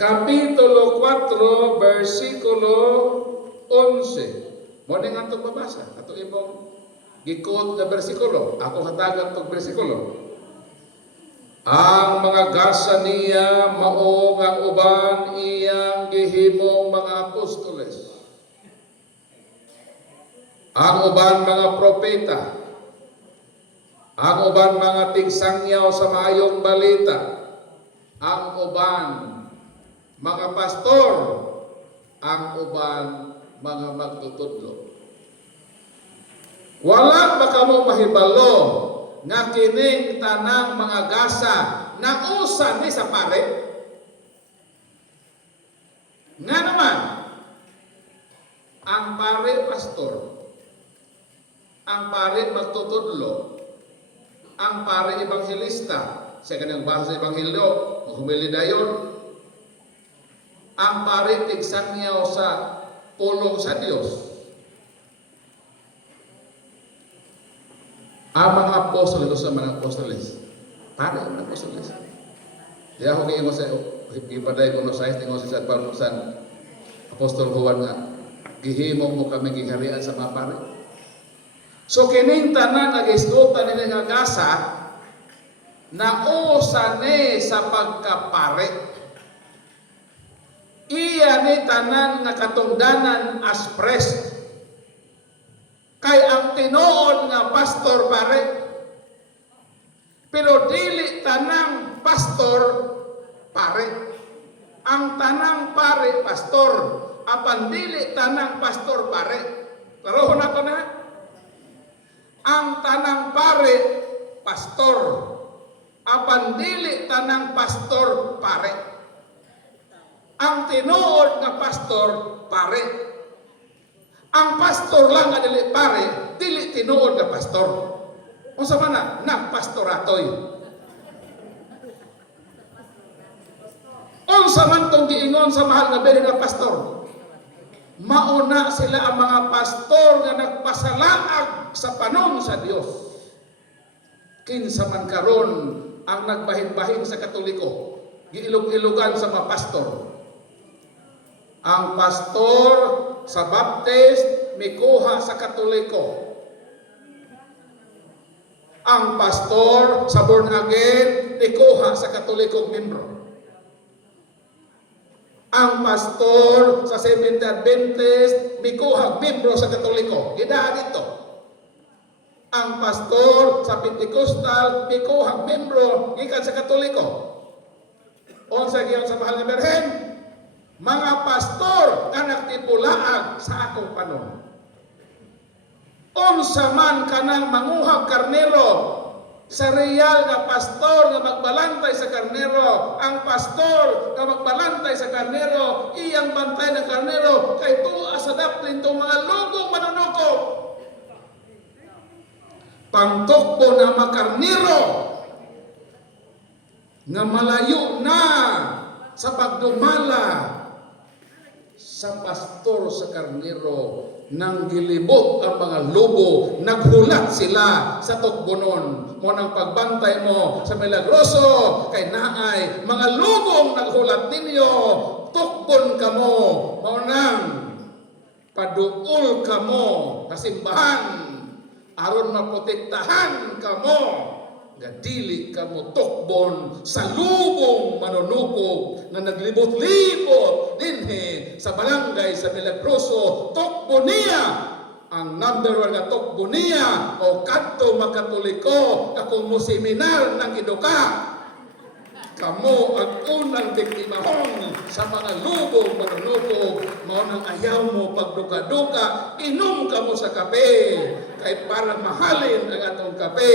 Kapitulo 4, versikulo 11. Mo ning atong babasa, ato imong gikot nga bersikulo. Ako hatagan tong bersikulo. Ang mga gasa niya mao nga uban iyang gihimong mga apostoles. Ang uban mga propeta. Ang uban mga tigsangyaw sa maayong balita. Ang uban mga pastor. Ang uban mga magtutudlo. Wala ba kamo mahibalo nga kining tanang mga gasa na usa ni sa pare? Nga naman, ang pare pastor, ang pare magtutudlo, ang pare ebanghelista, sa kanyang bahasa ebanghelyo, humili dayon, ang pare tigsangyaw sa pulong sa Diyos. Ang mga apostol, ito sa mga apostoles. Pare ang mga apostoles. Di ako kiingo sa ipaday ko no sa tingo sa San Apostol Juan nga, gihimo mo kami giharian sa mga pare. So kining tanan nagisdutan nila nga gasa na usane sa pagkapare. Iya ni tanan nga katungdanan as priest. Kay ang tinuod nga pastor pare. Pero dili tanang pastor pare. Ang tanang pare pastor. Apan dili tanang pastor pare. Klaro na ko na. Ang tanang pare pastor. Apan dili tanang pastor pare. Ang tinuod nga pastor pare. Ang pastor lang nga dili pare, dili tinuod nga pastor. Unsa man na nagpastoratoy. Unsa man tong giingon sa mahal nga beri nga pastor. Mauna sila ang mga pastor nga nagpasalaag sa panon sa Dios. Kinsa man karon ang nagbahin-bahin sa Katoliko, giilog-ilogan sa mga pastor. Ang pastor sa Baptist mikuha sa Katoliko. Ang pastor sa born again mikuha sa Katolikong membro. Ang pastor sa Seventh Adventist mikuha membro sa Katoliko. Gidaan dito. Ang pastor sa Pentecostal mikuha membro gikan sa Katoliko. Unsa giyon sa mahal nga Birhen? Mga pastor nga nagtipulaag sa akong panon. Unsa man kanang manguhag karnero sa real nga pastor nga magbalantay sa karnero, ang pastor nga magbalantay sa karnero, iyang bantay ng karnero kay tuwa sa daplin tong mga lugong manunukop. Pangtukbo na makarnero nga malayo na sa pagdumala sa pastor sa karnero nang gilibot ang mga lobo, naghulat sila sa tukbonon. Mo nang pagbantay mo sa milagroso kay naay mga lubong naghulat ninyo, tukbon kamo, mo nang paduol kamo sa simbahan aron maprotektahan kamo nga dili kamo tukbon sa lubong manunukog nga naglibot-libot dinhi sa barangay sa Milagroso. Tukbo niya ang number 1 nga tukbo niya o kadto makatoliko akong museminar ng Idoka. Kamo ang unang biktimahon sa mga lubong manunukog. Mao nang ayaw mo pagduka-duka, inom kamo sa kape kay para mahalin ang atong kape.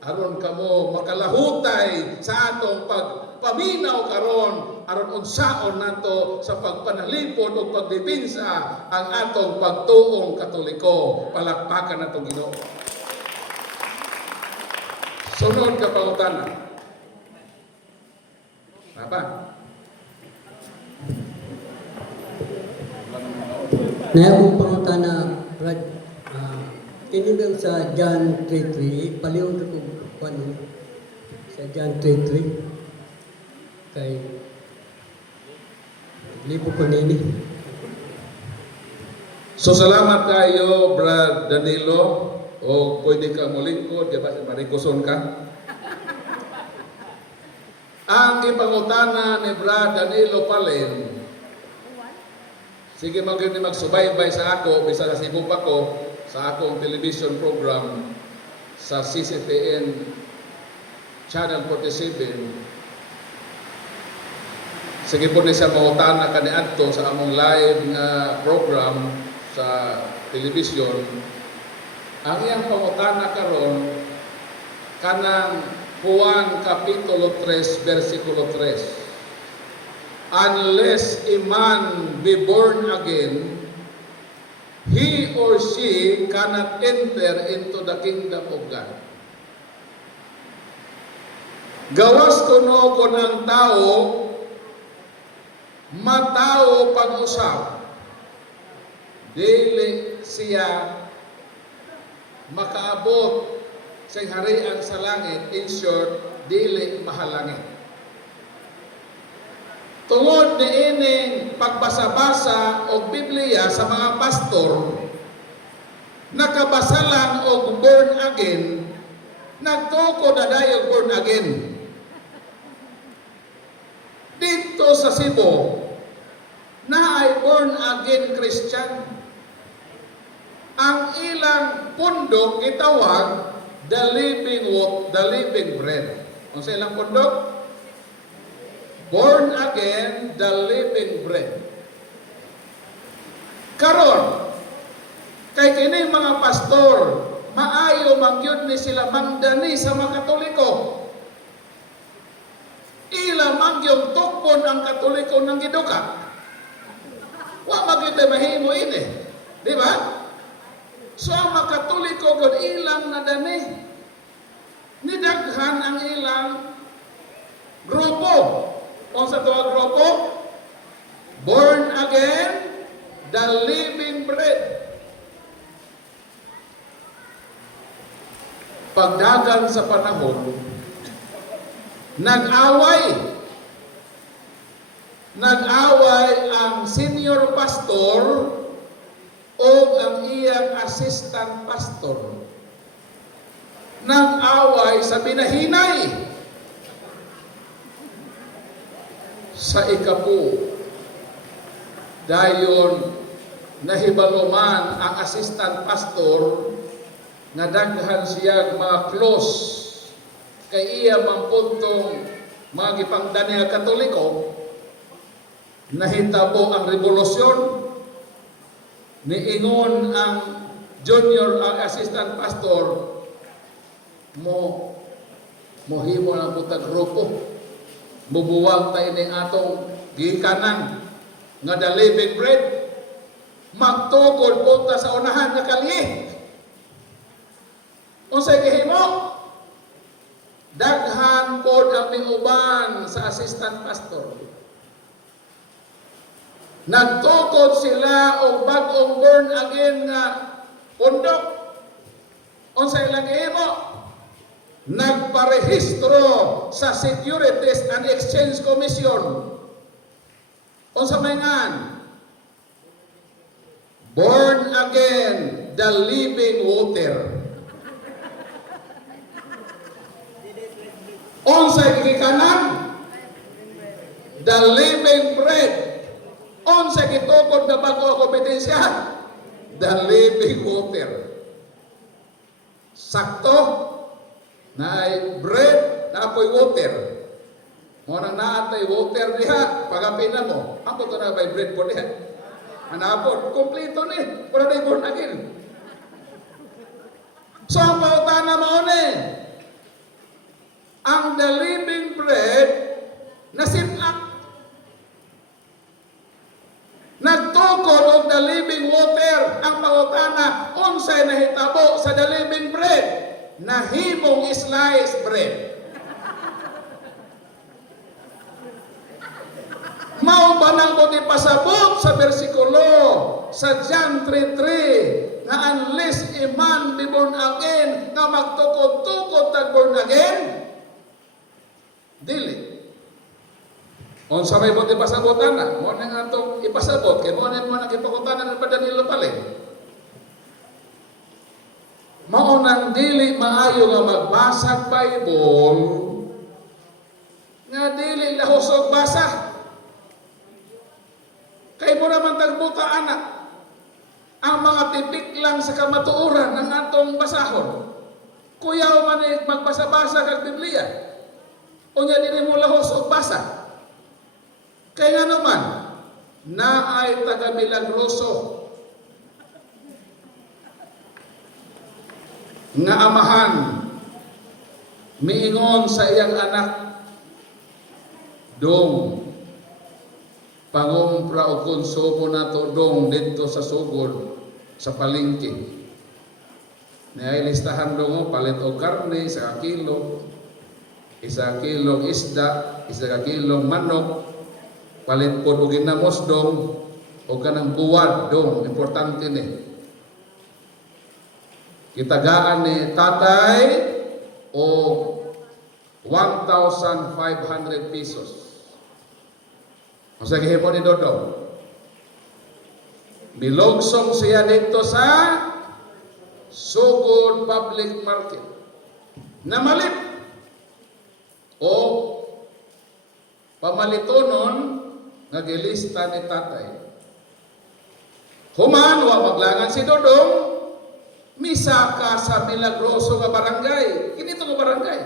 Aron kamo makalahutay sa atong pagpaminaw karon aron unsaon nato sa pagpanalipod o pagdepensa ang atong pagtuong Katoliko. Palakpakan nato Ginoo. Sunod ka pangutana. Apa? Na akong pangutana, Brad, kinibang sa John 3:3, palihog ko ano, sa John 3:3, kay libo ko nini. So salamat kayo Brad Danilo o pwede ka mulingkod, di ba? Marikuson ka. Ang ipangutana ni Brad Danilo Palen, sige magsubaybay sa ako, bisa sa Cebu pa ko, sa akong television program sa CCTN Channel 47. Sige po ni siya mangutana kaniadto sa among live nga program sa television. Ang iyang pangutana karon kanang Juan Kapitulo 3, versikulo 3. Unless a man be born again, he or she cannot enter into the kingdom of God. Gawas kuno ko ng tao, matao pag-usap, dili siya makaabot sa harian sa langit. In short, dili mahalangit. Tungod ni ining pagbasa-basa o Biblia sa mga pastor, nakabasa lang og born again, nagtuko na dayog born again. Dito sa Cebu, na ay born again Christian. Ang ilang pundok itawag the living bread. Ang sa ilang pundok, born again, the living bread. Karon, kay kini mga pastor, maayo mangyud ni sila mangdani sa mga Katoliko. Ila mangyong tukon ang Katoliko ng giduka. Wa magyud mahimo ini, di ba? So ang mga Katoliko gud ilang nadani. Nidaghan ang ilang grupo. Unsa to ang grupo? Born again, the living bread. Pagdagan sa panahon, nag-away ang senior pastor o ang iyang assistant pastor. Nag-away sa binahinay. Sa ikapu, dayon nahibaluman ang assistant pastor nga daghan siya mga close kay iya mampuntong mga gipangdani nga Katoliko. Nahitabo ang revolusyon, niingon ang junior assistant pastor mohimo lang po grupo, mubuwag tayo ng atong gikanan nga the living bread, magtukod punta sa unahan nga kalye. Unsay gihimo? Daghan pod ang miuban sa assistant pastor. Nagtukod sila og bag-ong born again nga pundok. Unsay ilang gihimo? Nagparehistro sa Securities and Exchange Commission. Unsa may ngan? Born again, the living water. Unsay gikanan? The living bread. Unsay gitukod na bago kompetensya? The living water. Sakto na ay bread na apoy water. Mo nang naatay water diha, pagapina mo. Ako to na by bread po diha. Anapod, kompleto ni, para na born again. So ang pautana mo ni, ang the living bread na sit-up. Nagtukod og the living water. Ang pautana, unsay nahitabo sa the living bread? Nahimong sliced bread. Mao ba nang mo ipasabot sa bersikulo sa John 3:3 nga unless a man be born again, nga magtukod-tukod tag born again? Dili. Unsa may bot ipasabotan na? Mo nang atong ipasabot kay mo nang ipakutanan ng Danilo pale. Mao nang dili maayo nga magbasa Bible nga dili lahusog basa. Kay mo naman tagbuta anak. Ang mga tipik lang sa kamatuoran ng atong basahon. Kuyaw man magbasa-basa kag Biblia. Unya dili mo lahusog basa. Kaya nga naman, naay taga-milagroso nga amahan miingon sa iyang anak, dong, pangumpra o konsumo nato dong dito sa sugod sa palengke. Naay listahan dong palit og karne, 1 kilo, 1 kilong isda, 1 kilong manok, palit po og ginamos dong o kanang buwad dong, importante ni. Kitagaan ni tatay o 1,500 pesos. Masa gihimo ni Dodong. Milogsong siya dito sa sugod public market namalit o pamalitonon nga gilista ni tatay. Human wa maglangan si Dodong misaka sa Milagroso nga barangay. Kinito nga barangay.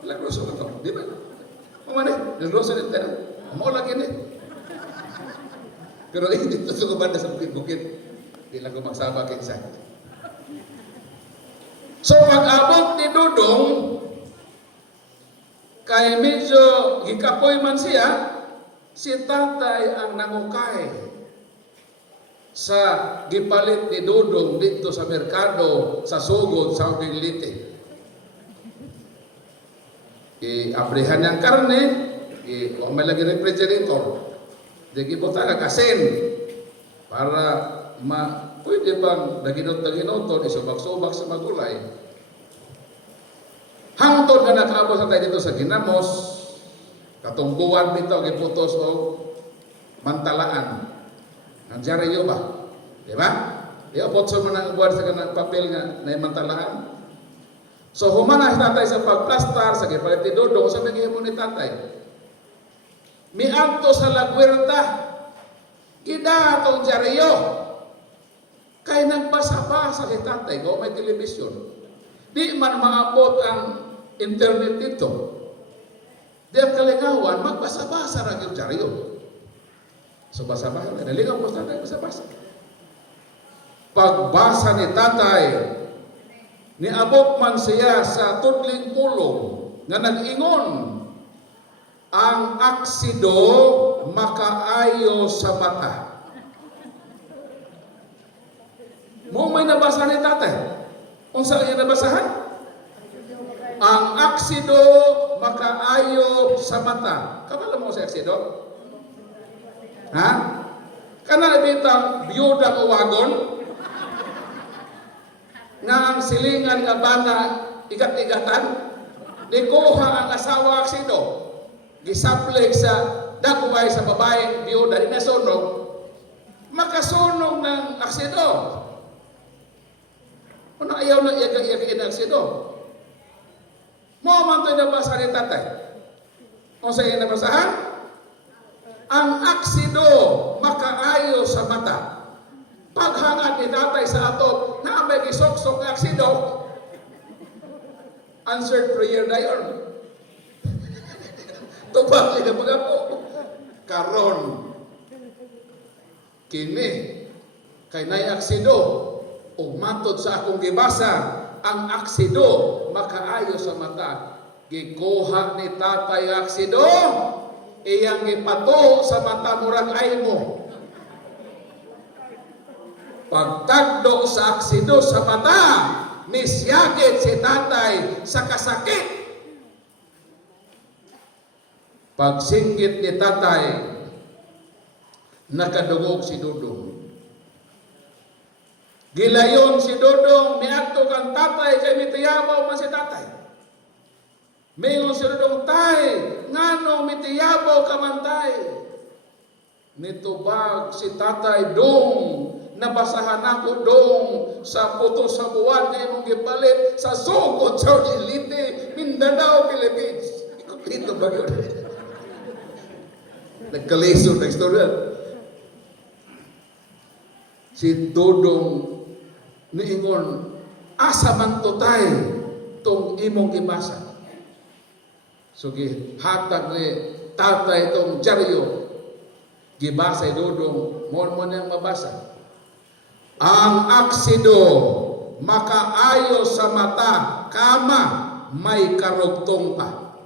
Milagroso nga to, di ba? Umani, Milagroso din tayo. Mao lagi ni. Pero dito sa banda sa bukid-bukid, di lang ko magsama kinsa. So pag-abot ni Dodong, kay medyo hikapoy man siya, si tatay ang nangukay sa gipalit ni Dodong dito sa merkado, sa sugod, sa Uginglite. I-abrihan niyang karne, huwag may lagi refrigerator. Di gibuta na kasin para pwede bang daginot-daginoton, isubak-subak sa magulay. Hangtod na nakaabot sa tayo dito sa Ginamos, katungguan dito, giputos o mantalaan. Ang jariyo ba? Di ba? Iapot sa mga buwan sa kanang papel nga na mantalaan. So humanas tatay sa pagplastar, sa gipalit ni Dodong, sa magiging ni tatay. Mianto sa lagwerta, gida atong jariyo. Kay nagbasa-basa si tatay, kung may telebisyon. Di man maabot ang internet dito. Di ang kalingawan, magbasa-basa na yung jariyo. So basa-basa, naligaw po tatay, basa-basa. Pagbasa ni tatay, niabot man siya sa tudling pulong nga nag-ingon, ang aksido makaayo sa mata. Mo may nabasa ni tatay. Kung saan niya nabasahan? Ang aksido makaayo sa mata. Kabala mo sa aksido? Ha? Kana bitang biyuda o wagon nga ang silingan nga bana igat-igatan ni kuha ang asawa aksido gisapleg sa dagway sa babae biyuda di na sunog makasunog ng aksido. Ano ayaw na iyaga-iyaga aksido? Mo man to nabasa ni tatay. O sa iya nabasahan? Ang aksido makaayo sa mata. Paghangad ni tatay sa ato, na may gisok-sok ng aksido, answered prayer na yun. Tubag na mga po. Karon, kini, kay nay aksido, o matod sa akong gibasa, ang aksido makaayo sa mata. Gikuha ni tatay aksido, iyang ipato sa mata murag ay mo. Pagtagdo sa aksido sa mata, misyagit si tatay sa kasakit. Pagsinggit ni tatay, nakadungog si Dodong. Gilayon si Dodong, miadto kang tatay, kay mitiyabaw man si tatay. Mayroon si Dodong, tay, ngano mitiyabaw ka man tay. Nitubag si tatay, dong, nabasahan ako dong sa puto sa buwan na imong gipalit sa sugod sa Uginglite, Mindanao, Philippines. Ito ba yun? Nagkalisod na istorya. Si Dodong niingon, asa man to tay tong imong gibasa. So hatag ni tatay itong dyaryo. Gibasa Dodong, mo niyang mabasa. Ang aksido makaayo sa mata, kama may karugtong pa.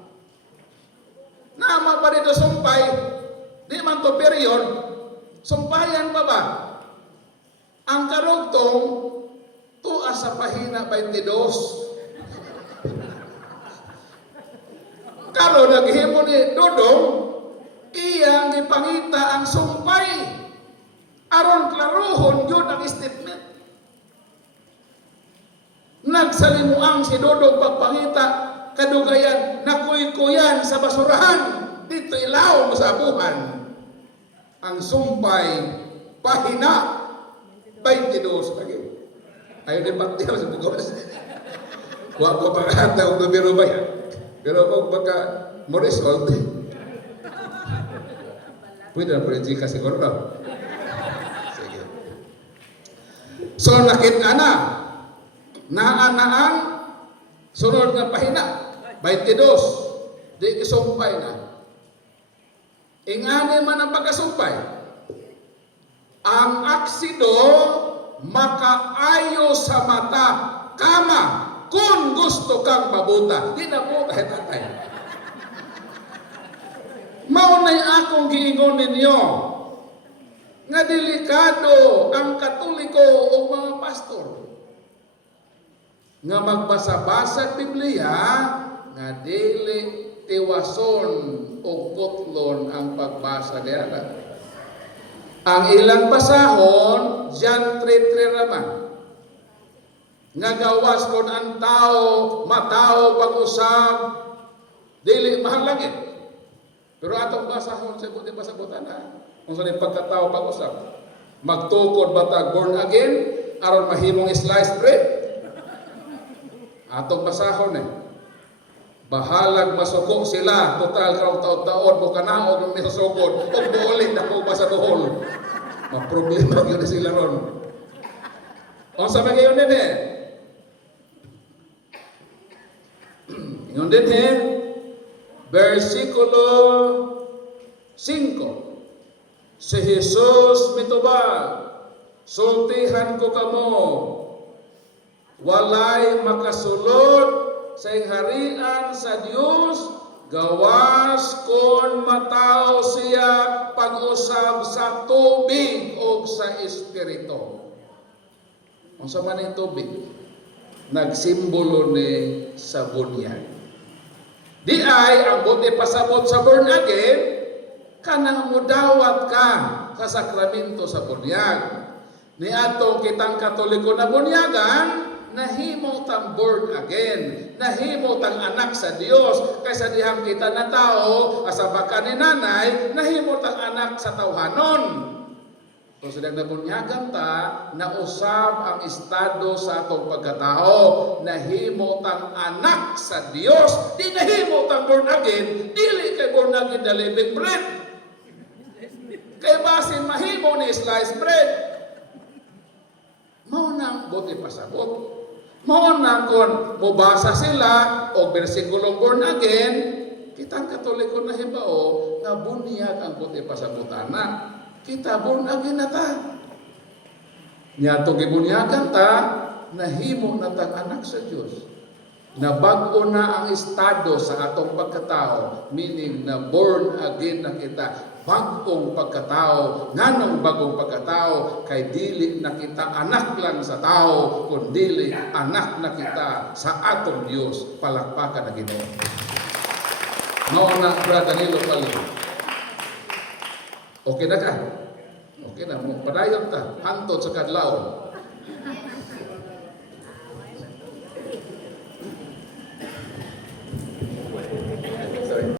Nama pa dito sumpay, di man to period, sumpayan pa ba? Ang karugtong, tuwa sa pahina 22. Karo naghimo ni Dodong, iyang ipangita ang sumpay. Aron klarohon yun ang statement. Nagsalimuang si Dodong pagpangita, kadugayan, nakuy-kuyan sa basurahan, dito ilaw mo sa abuhan. Ang sumpay, pahina, 22 lagi. Ayaw din patiyaw sa bugos. Wa ko pagkata og numero ba yan? Pero kung baka mo result, pwede na pwede ka siguro daw. Sige. So nakita na, naan sunod nga pahina, 22, di kisumpay na. Ingani man ang pagkasumpay, ang aksido makaayo sa mata, kama, kung gusto kang mabuta. Di na po kahit atay. Maunay akong giingon ninyo, nga delikado ang katoliko o mga pastor, nga magbasa-basa Biblia, nga dili tiwason o putlon ang pagbasa nila. Ang ilang basahon, John 3:3 naman. Nga gawas kon ang tao, matao pag-usab, dili mahal langit. Pero atong basahon sa buti pasabutan na. Kung saan yung pagkatao pag-usab. Magtukod batag born again, aron mahimong sliced bread. Atong basahon bahalag masuko sila, total karong taon-taon, mo kanaog ng misasugod, o buulit na po ba sa buhol. Problema yun na sila ron. O sabi ngayon din Ngayon din versikulo 5. Si Jesus mitubag, sultihan ko kamo, walay makasulod sa harian sa Dios, gawas kon matao siya pag-usab sa tubig o sa espiritu. Unsa man ang tubig? Nagsimbolo ni sa bunyag. Di ay ang buti pasabot sa born again, kanang mudawat ka sa sakramento sa bunyag. Ni atong kitang Katoliko na bunyagan, nahimo tang born again, nahimo tang anak sa Dios, kaysa dihang kita na tao asa baka ni nanay, nahimo tang anak sa tawhanon. Kung silang nabunyagan ta, nausab ang estado sa atong pagkatao, nahimo tang anak sa Dios, di nahimo tang born again, dili kay born again na living bread. Kay basin mahimo ni sliced bread. Mao nang buti pasabot. Mao nang kon mubasa sila og bersikulong born again, kitang Katoliko na hibao nga bunyag ang buti pasabotana. Kita born again na ta. Nya to gibunyagan ta, nahimo na tang anak sa Dios. Nabag-o na ang estado sa atong pagkatao, meaning na born again na kita. Bagong pagkatao, nganong bagong pagkatao, kay dili na kita anak lang sa tao, kundi anak na kita sa atong Dios. Palakpakan na Ginoo. Mao na Brother Danilo Pali. Okay na ka? Okay na mo. Padayon ta. Hantod sa kadlawon.